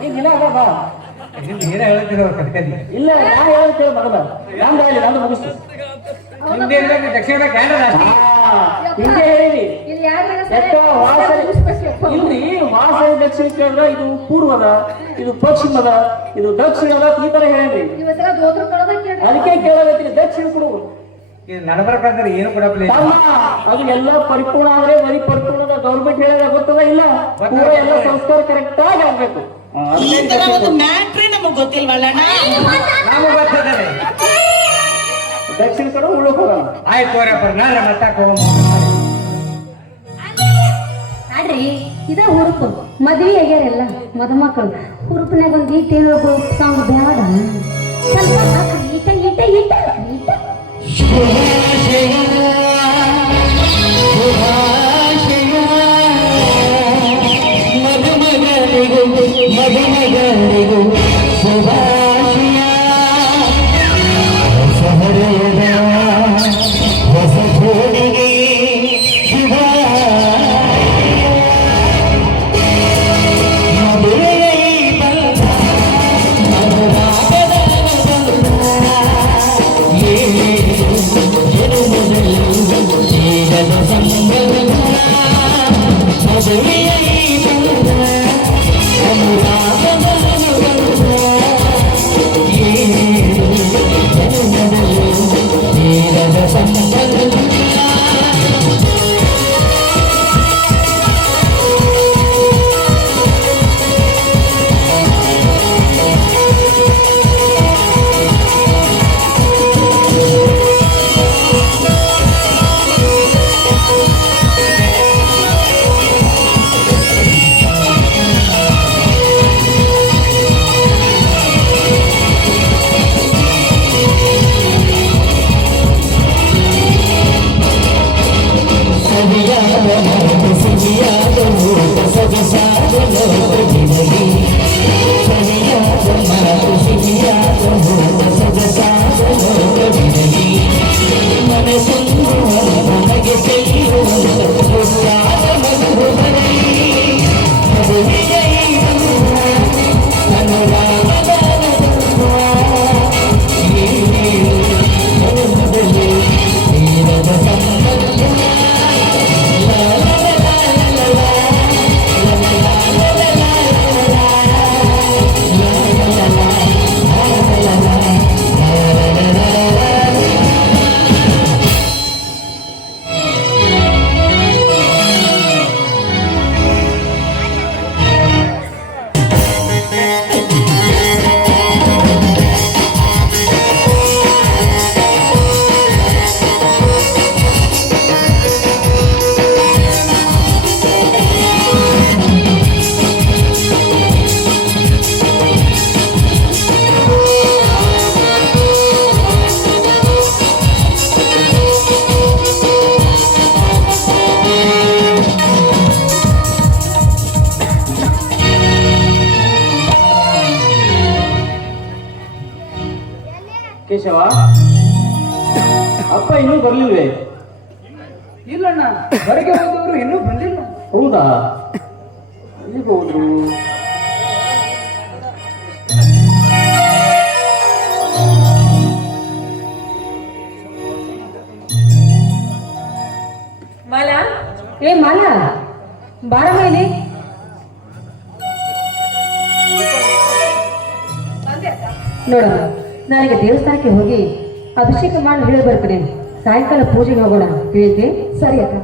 ನೀನ್ ಇಲ್ಲ ಬಾ ಏನ ಹೇಳ್ತೀರ ಅವ್ರ ಕಟ್ಕಲ್ಲಿ ಇಲ್ಲ ನಾ ಹೇಳ್ತೇವೆ ಮಗದ ನಂದು ಹೇಳಿ ನಂದು ಮುಗಿಸ್ತು ನಿಮ್ದೇನಿಲ್ಲ ದಕ್ಷಿಣ ಕ್ಯಾನಡ ಹಿಂಗೆ ಹೇಳಿರಿ ಇಲ್ಲಿ ಯಾರು ಎಷ್ಟೋ ವಾಸನೆ ಇಲ್ರಿ ವಾಸನೆ ದಕ್ಷಿಣ ಕೇಳಿದ್ರ ಇದು ಪೂರ್ವದ ಇದು ಪಶ್ಚಿಮದ ಇದು ದಕ್ಷಿಣದ ಈ ತರ ಹೇಳಿ ಇವತ್ತೆಲ್ಲ ದೋತ್ರ ಕಳೆದ ಕೇಳಿ ಅದಕ್ಕೆ ಕೇಳಬೇಕು ದಕ್ಷಿಣ ಕೊಡು ಇದು ನಡಬರ್ಕಂದ್ರೆ ಏನು ಕೊಡಪ್ಲಿ ಅಲ್ಲ ಅದು ಎಲ್ಲ ಪರಿಪೂರ್ಣ ಆದ್ರೆ ಬರೀ ಪರಿಪೂರ್ಣದ ಗೌರ್ಮೆಂಟ್ ಹೇಳಿದ್ರೆ ಗೊತ್ತದ ಇಲ್ಲ ಪೂರ ಎಲ್ಲ ಸಂಸ್ಕಾರ ಕರೆಕ್ಟ್ ಆಗಿ ಆಗ್ಬೇಕು ಈ ತರ ಒಂದು ಮ್ಯಾಟ್ರಿ ನಮಗ್ ಗೊತ್ತಿಲ್ವಲ್ಲಣ್ಣ ನಾವು ಬರ್ತದೆ ದಕ್ಷಿಣ ಕಡೆ ಉಳ್ಳಕ್ ಹೋಗೋಣ ಆಯ್ತು ತೋರಪ್ಪ ನಾಳೆ ಮತ್ತಾಕ ನೋಡ್ರಿ ಇದ ಹುರುಪು ಮದ್ವಿ ಆಗ್ಯಾರೆಲ್ಲ ಮದುಮಕ್ಕಳು ಹುರುಪಿನಾಗ ಒಂದು ಈಟೇಳು ಸಾಂಗ್ ಬೇಡ ಸ್ವಲ್ಪ ಹಾಕ್ರಿ ಈಟ ಈಟ ಈಟ ಈಟ ಮಧುಮಗರಿಗೂ ಶುಭಾಶಯ ಹೊಸ ಜೋಡಿಗೆ ಕೇಶವ, ಅಪ್ಪ ಇನ್ನೂ ಬರ್ಲಿಲ್ವೇ? ಇಲ್ಲಣ್ಣ, ಹೊರಗೆ ಹೋದವರು ಇನ್ನೂ ಬಂದಿಲ್ಲ. ಹೌದಾ? ಈಗ ಹೋದ್ರು. ಮಾಲಾ, ಏ ಮಾಲಾ, ಬಾರಮ್ಮ ಇಲ್ಲಿ. ನೋಡಮ್ಮ, ನಾನೀಗ ದೇವಸ್ಥಾನಕ್ಕೆ ಹೋಗಿ ಅಭಿಷೇಕ ಮಾಡಿ ಹೇಳಿ ಬರ್ತೀನಿ. ಸಾಯಂಕಾಲ ಪೂಜೆಗೆ ಹೋಗೋಣ, ತಿಳಿತೆ? ಸರಿ ಅಕ್ಕ.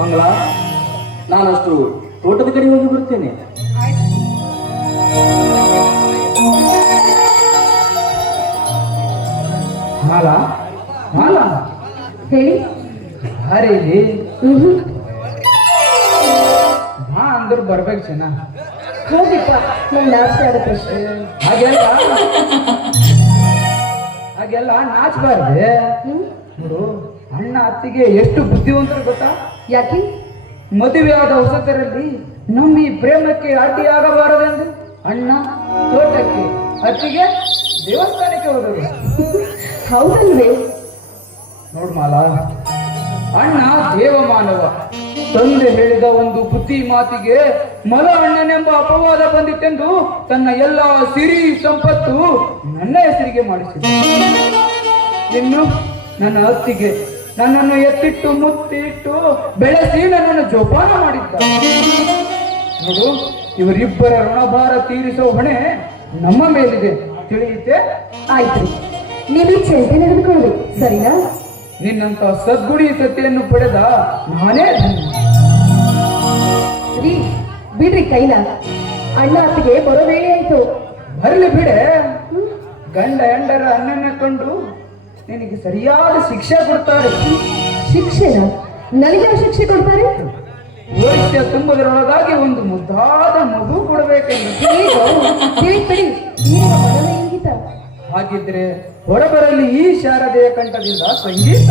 ಮಂಗಳ, ನಾನಷ್ಟು ತೋಟದ ಕಡೆ ಹೋಗಿ ಬರ್ತೇನೆ. ಮಾಲಾ, ಮಾಲಾ, ಹೇಳಿ. ಅರೆ ಇಲ್ಲಿ ಹ್ಮ್, ಬಾ ಅಂದ್ರೆ ಬರ್ಬೇಕು ಜನ. ಹೋಗಿಪ್ಪ, ನಂಗೆ ನಾಚಿಕೆ ಆಗುತ್ತೆ ಅಷ್ಟೇ. ಹಾಗೆಲ್ಲ ಹಾಗೆಲ್ಲ ನಾಚಬಾರ್ದೆ. ಹ್ಮ್, ನೋಡು, ಅಣ್ಣ ಅತ್ತಿಗೆ ಎಷ್ಟು ಬುದ್ಧಿವಂತರು ಗೊತ್ತಾ? ಯಾಕೆ? ಮದುವೆಯಾದ ಹೊಸತರಲ್ಲಿ ನಮ್ಮ ಈ ಪ್ರೇಮಕ್ಕೆ ಅಡ್ಡಿಯಾಗಬಾರದೆಂದು ಅಣ್ಣ ತೋಟಕ್ಕೆ, ಅತ್ತಿಗೆ ದೇವಸ್ಥಾನಕ್ಕೆ ಹೋದರು. ಹೌದಲ್ವೇ? ನೋಡ್ ಮಾಲಾ, ಅಣ್ಣ ದೇವಮಾನವ. ತಂದೆ ಹೇಳಿದ ಒಂದು ಬುದ್ಧಿ ಮಾತಿಗೆ ಮಲ ಅಣ್ಣನೆಂಬ ಅಪವಾದ ಬಂದಿತ್ತೆಂದು ತನ್ನ ಎಲ್ಲ ಸಿರಿ ಸಂಪತ್ತು ನನ್ನ ಹೆಸರಿಗೆ ಮಾಡಿಸಿದ. ಇನ್ನು ನನ್ನ ಅತ್ತಿಗೆ ನನ್ನನ್ನು ಎತ್ತಿಟ್ಟು ಮುತ್ತಿಟ್ಟು ಬೆಳೆಸಿ ನನ್ನನ್ನು ಜೋಪಾನ ಮಾಡಿದ್ದ. ನೋಡು, ಇವರಿಬ್ಬರ ಋಣಭಾರ ತೀರಿಸೋ ಹೊಣೆ ನಮ್ಮ ಮೇಲಿದೆ, ತಿಳಿಯುತ್ತೆ? ಆಯ್ತು, ನೀವಿಚ್ಛೆಯಂತೆ ನಡೆದುಕೊಳ್ಳಿ, ಸರಿನಾ? ನಿನ್ನಂತ ಸದ್ಗುಡಿ ಸತ್ತೆಯನ್ನು ಪಡೆದ ನಾನೇ ಧನ್ಯ. ರೀ, ಬಿಡ್ರಿ ಕೈನ. ಅಣ್ಣ ಅತ್ತಿಗೆ ಬರೋ ವೇಳೆ ಆಯ್ತು. ಬರಲಿ ಬಿಡೆ. ಗಂಡ ಹೆಂಡರ ಅಣ್ಣನ ಕಂಡು ನಿನಗೆ ಸರಿಯಾದ ಶಿಕ್ಷೆ ಕೊಡ್ತಾರೆ. ಶಿಕ್ಷೆನ? ನನಗೆ ಯಾವ ಶಿಕ್ಷೆ ಕೊಡ್ತಾರೆ? ವರ್ಷ ತುಂಬದರೊಳಗಾಗಿ ಒಂದು ಮುದ್ದಾದ ಮಗು ಕೊಡಬೇಕೆಂದು. ಹೇಗೋ ತಿಳಿಬಿಡಿ, ಈಗ ಮೊದಲ ಇಂಗಿತ. ಹಾಗಿದ್ರೆ ಹೊರಬರಲಿ ಈ ಶಾರದೆಯ ಕಂಠದಿಂದ ಸಂಗೀತ.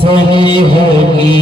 ಸರಿ ಹೋಗಿ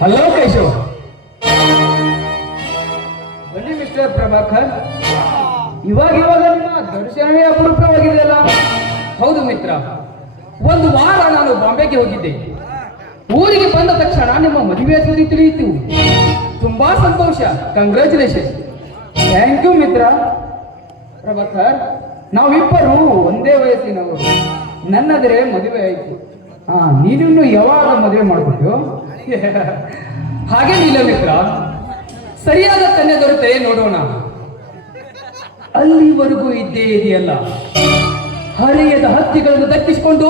ಹಲೋ ಕೇಶವ್. ಬನ್ನಿ ಮಿಸ್ಟರ್ ಪ್ರಭಾಕರ್. ಇವಾಗ ನಿಮ್ಮ ದರ್ಶನವೇ ಅಪರೂಪವಾಗಿದೆಯಲ್ಲ. ಹೌದು ಮಿತ್ರ, ಒಂದು ವಾರ ನಾನು ಬಾಂಬೆಗೆ ಹೋಗಿದ್ದೆ. ಊರಿಗೆ ಬಂದ ತಕ್ಷಣ ನಿಮ್ಮ ಮದುವೆ ಸುದ್ದಿ ತಿಳಿಯಿತು. ತುಂಬಾ ಸಂತೋಷ. ಕಂಗ್ರ್ಯಾಚುಲೇಷನ್. ಥ್ಯಾಂಕ್ ಯು ಮಿತ್ರ. ಪ್ರಭಾಕರ್, ನಾವಿಬ್ಬರು ಒಂದೇ ವಯಸ್ಸಿನವರು. ನನ್ನದರೆ ಮದುವೆ ಆಯಿತು. ನೀನಿನ್ನು ಯಾವಾಗ ಮದುವೆ ಮಾಡ್ಕೊಟ್ಯೋ? ಹಾಗೇನಿಲ್ಲ ಮಿತ್ರ, ಸರಿಯಾದ ಕನ್ಯೆ ದೊರೆತರೆ ನೋಡೋಣ. ಅಲ್ಲಿವರೆಗೂ ಇದ್ದೇ ಇದೆಯಲ್ಲ, ಹರೆಯದ ಹತ್ತಿಗಳನ್ನು ದಕ್ಕಿಸಿಕೊಂಡು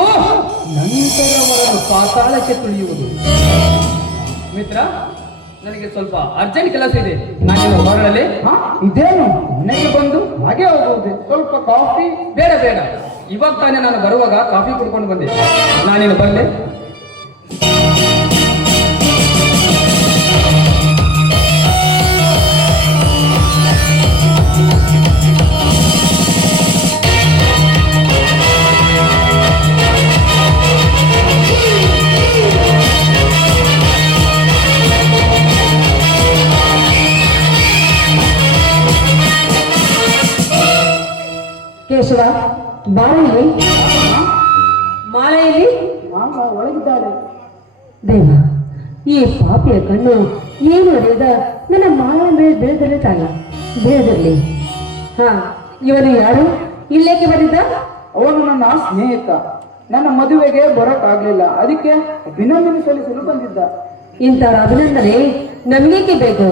ನಂತರ ಅವರನ್ನು ಪಾತಾಳಕ್ಕೆ ತುಳಿಯುವುದು. ಮಿತ್ರ, ನನಗೆ ಸ್ವಲ್ಪ ಅರ್ಜೆಂಟ್ ಕೆಲಸ ಇದೆ. ನಾನು ಹೊರಡಲೆ. ಇದೇನು ಮನೆಗೆ ಬಂದು ಹಾಗೆ ಹೋಗುವುದು? ಸ್ವಲ್ಪ ಕಾಫಿ? ಬೇಡ ಬೇಡ, ಇವಾಗ ತಾನೇ ನಾನು ಬರುವಾಗ ಕಾಫಿ ಕುಡ್ಕೊಂಡು ಬಂದೆ. ನಾನೇನು ಬರಲೆ? ಕೇಶವ, ಬಾಳೆಯಲ್ಲಿ ಮಾಲೆಯಲ್ಲಿ ಒಳಗಿದ್ದಾರೆ. ದೇವ, ಈ ಪಾಪಿಯ ಕಣ್ಣು ಏನು ಅರಿಯದ ನನ್ನ ಮಾಲ ಮೇಲೆ ಬೀಳದಿರಲಿ ತಾಯಿ, ಬೀಳದಿರಲಿ. ಇವನು ಯಾರು? ಇಲ್ಲೇಕೆ ಬಂದಿದ್ದ? ಅವನು ನನ್ನ ಸ್ನೇಹಿತ. ನನ್ನ ಮದುವೆಗೆ ಬರೋಕ್ಕಾಗ್ಲಿಲ್ಲ, ಅದಕ್ಕೆ ಅಭಿನಂದನೆ ಸಲ್ಲಿಸಲು ಬಂದಿದ್ದ. ಇಂಥವರ ಅಭಿನಂದನೆ ನಮಗೇಕೆ ಬೇಕು?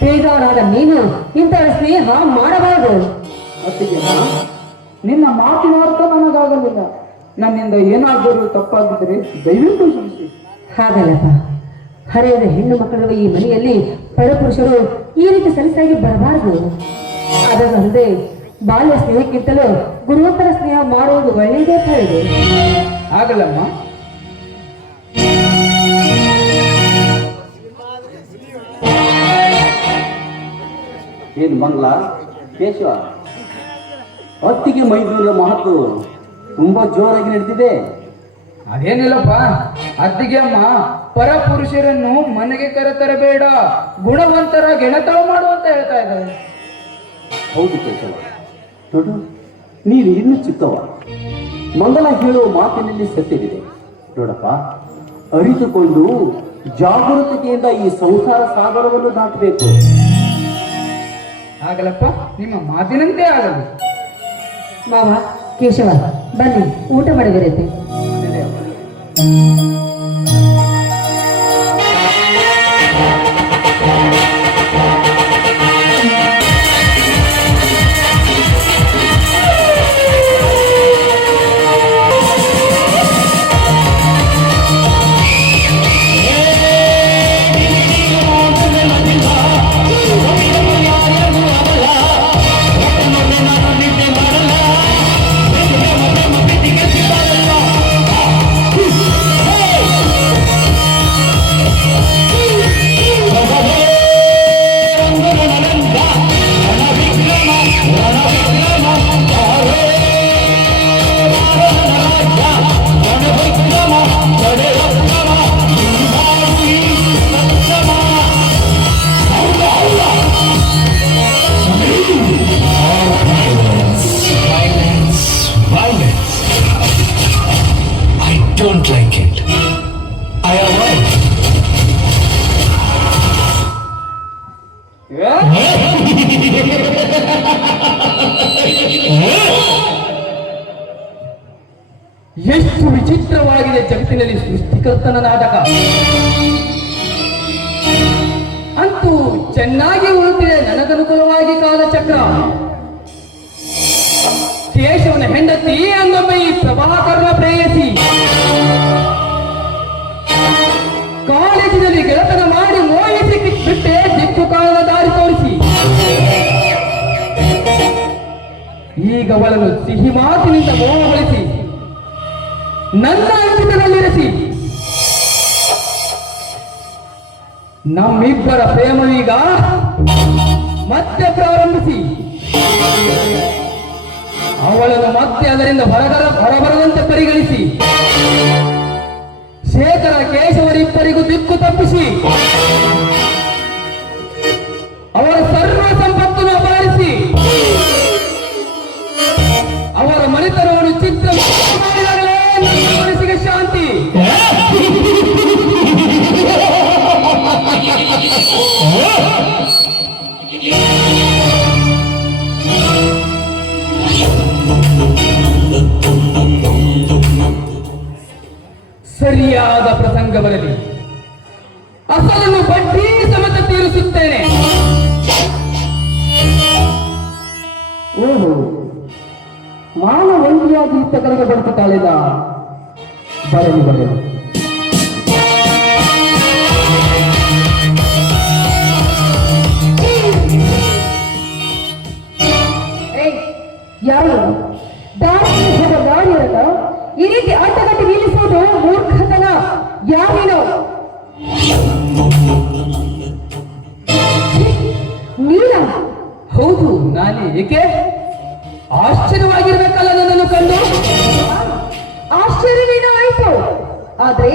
ತಿಳಿದವರಾದ ನೀನು ಇಂಥವರ ಸ್ನೇಹ ಮಾಡಬಾರದು. ಅತ್ತಿಗೆ, ನಿನ್ನ ಮಾತಿನ ಅರ್ಥ ನನಗಾಗಲಿಲ್ಲ. ನನ್ನಿಂದ ಏನಾದರೂ ತಪ್ಪಾಗಿದ್ದರೆ ದಯವಿಟ್ಟು ಕ್ಷಮಿಸಿ. ಹಾಗಲ್ಲಪ್ಪ, ಹರೆಯದ ಹೆಣ್ಣು ಮಕ್ಕಳಿರುವ ಈ ಮನೆಯಲ್ಲಿ ಪರಪುರುಷರು ಈ ರೀತಿ ಸಲಸಾಗಿ ಬರಬಾರದು. ಅದಲ್ಲದೆ ಬಾಲ್ಯ ಸ್ನೇಹಕ್ಕಿಂತಲೂ ಗುರುವಂತರ ಸ್ನೇಹ ಮಾಡುವುದು ಒಳ್ಳೆಯದೇ ಹೇಳಿದೆ. ಆಗಲ್ಲಮ್ಮ. ಏನು ಮಂಗ್ಲ ಕೇಶವ, ಹೊತ್ತಿಗೆ ಮೈದೂರಿನ ಮಹತ್ವ ತುಂಬಾ ಜೋರಾಗಿ ನಡೆದಿದೆ. ಅದೇನಿಲ್ಲಪ್ಪ, ಅತ್ತಿಗೆ ಅಮ್ಮ ಪರಪುರುಷರನ್ನು ಮನೆಗೆ ಕರೆತರಬೇಡ, ಗುಣವಂತರ ಗೆಣತವ ಮಾಡು ಅಂತ ಹೇಳ್ತಾ ಇದ್ದಾರೆ. ಹೌದು ಕೇಶವ, ನೋಡು, ನೀನು ಇನ್ನೂ ಚಿಕ್ಕವ. ಮಂಗಲ ಹೇಳುವ ಮಾತಿನಲ್ಲಿ ಸತ್ಯವಿದೆ. ನೋಡಪ್ಪ, ಅರಿತುಕೊಂಡು ಜಾಗರೂಕತೆಯಿಂದ ಈ ಸಂಸಾರ ಸಾಗರವನ್ನು ದಾಟಬೇಕು. ಆಗಲಪ್ಪ, ನಿಮ್ಮ ಮಾತಿನಂತೆ ಆಗದು. ಮಾವ, ಕೇಶವ, ಬನ್ನಿ ಊಟ ಮಾಡಿದಿರತ್ತೆ. Don't like it. I avoid. ಎಷ್ಟು ವಿಚಿತ್ರವಾಗಿದೆ ಜಗತ್ತಿನಲ್ಲಿ ಸೃಷ್ಟಿಕರ್ತನ ನಾಟಕ. ಅಂತೂ ಚೆನ್ನಾಗಿ ಉಳಿದಿದೆ ನನಗನುಕೂಲವಾಗಿ ಕಾಲಚಕ್ರ. ಕೇಶವನ ಹೆಂಡತಿ ಅಂದೊಮ್ಮೆ ಈ ಪ್ರಭಾಕರನ ಪ್ರೇಯಸಿ. ಕಾಲೇಜಿನಲ್ಲಿ ಗೆಳತನ ಮಾಡಿ ಮೋಹಿಸಿ ಬಿಟ್ಟೆ ದಿಕ್ಕು ಕಾಲದ ದಾರಿ ತೋರಿಸಿ ಈಗ ಅವಳನ್ನು ಸಿಹಿ ಮಾತಿನಿಂದ ಮೋಹಗೊಳಿಸಿ ನನ್ನ ಅಂಚಿತನಲ್ಲಿರಿಸಿ ನಮ್ಮಿಬ್ಬರ ಪ್ರೇಮವೀಗ ಮತ್ತೆ ಪ್ರಾರಂಭಿಸಿ ಅವಳನ್ನು ಮತ್ತೆ ಅದರಿಂದ ಹೊರಬರದಂತೆ ಪರಿಗಣಿಸಿ ಶೇಖರ ಕೇಶವರಿಬ್ಬರಿಗೂ ದಿಕ್ಕು ತಪ್ಪಿಸಿ ಅವರ ಸರ್ವ ಸಂಪತ್ತನ್ನು ಅಪಹರಿಸಿ ಅವರ ಮನೆತನವನ್ನು ಚಿತ್ರ ಮಾಡಿದಾಗಲೇ ನನ್ನ ಮನಸ್ಸಿಗೆ ಶಾಂತಿ. ಸರಿಯಾದ ಪ್ರಸಂಗ ಬರಲಿ, ಅಸಲನ್ನು ಬಡ್ಡಿ ಸಮೇತ ತೀರಿಸುತ್ತೇನೆ. ಓಹೋ, ಮಾನವಂತಿಯಾಗಿ ಇತ್ತಕರಿಗೆ ಬರುತ್ತ ಕಾಳಿದ. ಬರಲಿ ಬರಲಿ. ಯಾರು ದಾರಿಯಲ್ಲಿ ಹೋದ ದಾರಿಯರನ್ನ ಈ ರೀತಿ ಅಡ್ಡಗಟ್ಟಿ ನಿಲ್ಲಿಸುವುದು ಮೂರ್ಖತನ. ಯಾರೇನೋ ನೀನ? ಹೌದು, ನಾನೇ. ಏಕೆ ಆಶ್ಚರ್ಯವಾಗಿರ್ಬೇಕಲ್ಲ ನನ್ನನ್ನು ಕಂಡು? ಆಶ್ಚರ್ಯವೇನೋ ಆಯ್ತು, ಆದ್ರೆ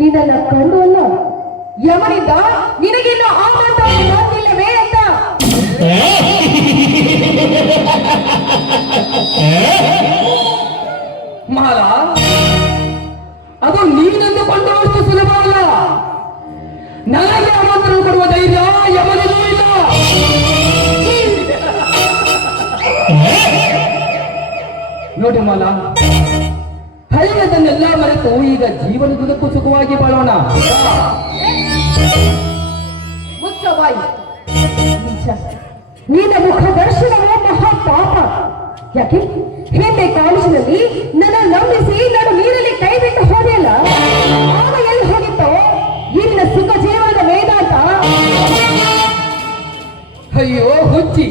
ನಿನ್ನನ್ನ ಕಂಡು ಅಲ್ಲ, ಯಮನಿಂದ ನಿನಗಿನ್ನು ಆ ಮಾತಾಡಿ ಮಾತಿಲ್ಲವೇ ಅಂತ. ಮಾಲ, ಅದು ನೀನೆಂದುಕೊಂಡವಷ್ಟು ಸುಲಭವಲ್ಲ. ನನಗೆ ಆಮಂತ್ರಣ ಕೊಡುವ ಧೈರ್ಯ ಯಮನಿಗೂ ಇಲ್ಲ. ನೋಡಿ ಮಾಲ, ಹಳೆಯದನ್ನೆಲ್ಲ ಮರೆತು ಈಗ ಜೀವನದುದ್ದಕ್ಕೂ ಸುಖವಾಗಿ ಬಾಳೋಣ. ಮುಚ್ಚವಾಯಿ ನಿನ್ನ ಮುಖ ದರ್ಶನವೇ ಮಹಾ ಪಾಪ. ಯಾಕೆ ಹಿಂದೆ ಕಾಲೇಜಿನಲ್ಲಿ ನನ್ನ ನಂಬಿಸಿ ನಾನು ನೀರಲ್ಲಿ ಕೈ ಬಿಟ್ಟು ಹೋದೆಯಲ್ಲ, ಆಗ ಎಲ್ಲಿ ಹೋಗಿತ್ತೋ ಇನ್ನ ಸುಖ ಜೀವನದ ವೇದಾಂತ. ಅಯ್ಯೋ ಹುಚ್ಚಿ,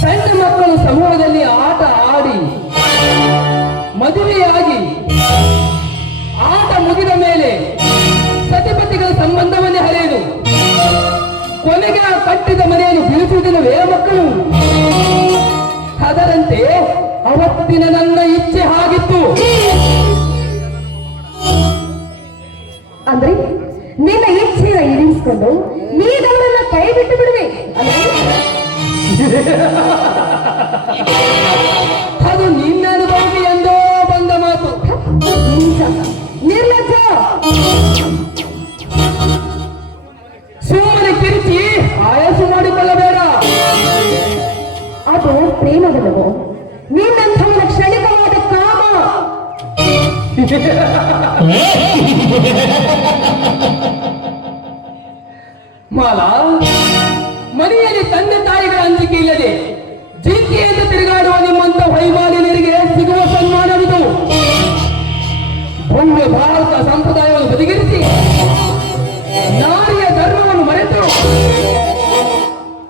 ಸಣ್ಣ ಮಕ್ಕಳು ಸಮೂಹದಲ್ಲಿ ಆಟ ಆಡಿ ಮದುವೆಯಾಗಿ ಆಟ ಮುಗಿದ ಮೇಲೆ ಸತಿಪತಿಗಳ ಸಂಬಂಧವನ್ನೇ ಹರಿಯುವುದು, ಕೊನೆಗೆ ಆ ಕಟ್ಟಿದ ಮನೆಯನ್ನು ಬೀಳಿಸುವುದಿಲ್ಲವೇ ಮಕ್ಕಳು? ಅದರಂತೆ ಅವತ್ತಿನ ನನ್ನ ಇಚ್ಛೆ ಆಗಿತ್ತು. ಅಂದ್ರೆ ನಿನ್ನ ಇಚ್ಛೆಯ ಈಡೇರಿಸಿಕೊಂಡು ನೀನವರನ್ನ ಕೈ ಬಿಟ್ಟು ಬಿಡುವೆ ಅಲ್ಲೇ? ಅದು ನಿನ್ನ ಅನುಭವಕ್ಕೆ ಎಂದೋ ಬಂದ ಮಾತು. ನೀಚ, ನಿರ್ಲಜ್ಜ. ಸುಮ್ಮನೆ ಕಿರಿಚಿ ಆಯಾಸು ಮಾಡಿಕೊಳ್ಳಬೇಡ. ಅದು ಪ್ರೇಮವಲ್ಲವೋ? ನಿನ್ನಂಥವನ ಕ್ಷಣಿಕವಾದ ಕಾಮ. ಮಾಲ, ಮನೆಯಲ್ಲಿ ತಂದೆ ತಾಯಿಗಳ ಅಂಜಿಕೆ ಇಲ್ಲದೆ ಜಿಂಕೆಯಿಂದ ತಿರುಗಾಡುವ ನಿಮ್ಮಂತ ವೈಮಾನಿಯರಿಗೆ ಸಿಗುವ ಸನ್ಮಾನವಿದು. ಭವ್ಯ ಭಾರತ ಸಂಪ್ರದಾಯವನ್ನು ಬದಿಗಿರಿಸಿ ನಾರಿಯ ಧರ್ಮವನ್ನು ಮರೆತು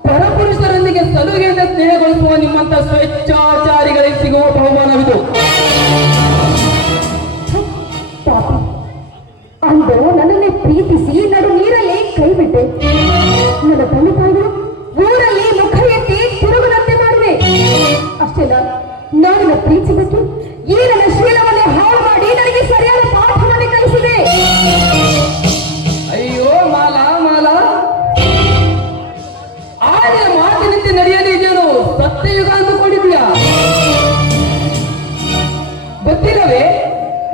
ಪರಪುರುಷರೊಂದಿಗೆ ಸಲುಗೆಯಿಂದ ಸ್ನೇಹಗೊಳಿಸುವ ನಿಮ್ಮಂತ ಸ್ವೇಚ್ಛಾಚಾರಿಗಳಿಗೆ ಸಿಗುವ ಬಹುಮಾನವಿದು. ಪಾಪಿ, ಅಂದು ನನ್ನನ್ನೇ ಪ್ರೀತಿಸಿ ನಡು ನೀರಲ್ಲಿ ಕೈ ಬಿಟ್ಟೆ. ನನ್ನ ತಂದೆ ತಾಯಿಗಳು ಊರಲ್ಲಿ ಮುಖ ಎತ್ತಿ ತಿರುಗುವಂತೆ ಮಾಡಿದೆ. ಅಷ್ಟೆಲ್ಲ ನಾನು ಪ್ರೀತಿಸಿಬಿಟ್ಟು ಈ ನನ್ನ ಶೀಲವನ್ನು ಹಾಳು ಮಾಡಿ ನನಗೆ ಸರಿಯಾದ ಪಾಠವನ್ನು ಕಲಿಸಿದೆ. ಅಯ್ಯೋ ಮಾಲ, ಮಾಲ, ಆಡಿನ ಮಾತಿನಂತೆ ನಡೆಯಲಿದೆಯೇನು? ಸತ್ಯಯುಗ ಅಂದುಕೊಂಡಿದ್ಯಾ? ಗೊತ್ತಿಲ್ಲವೇ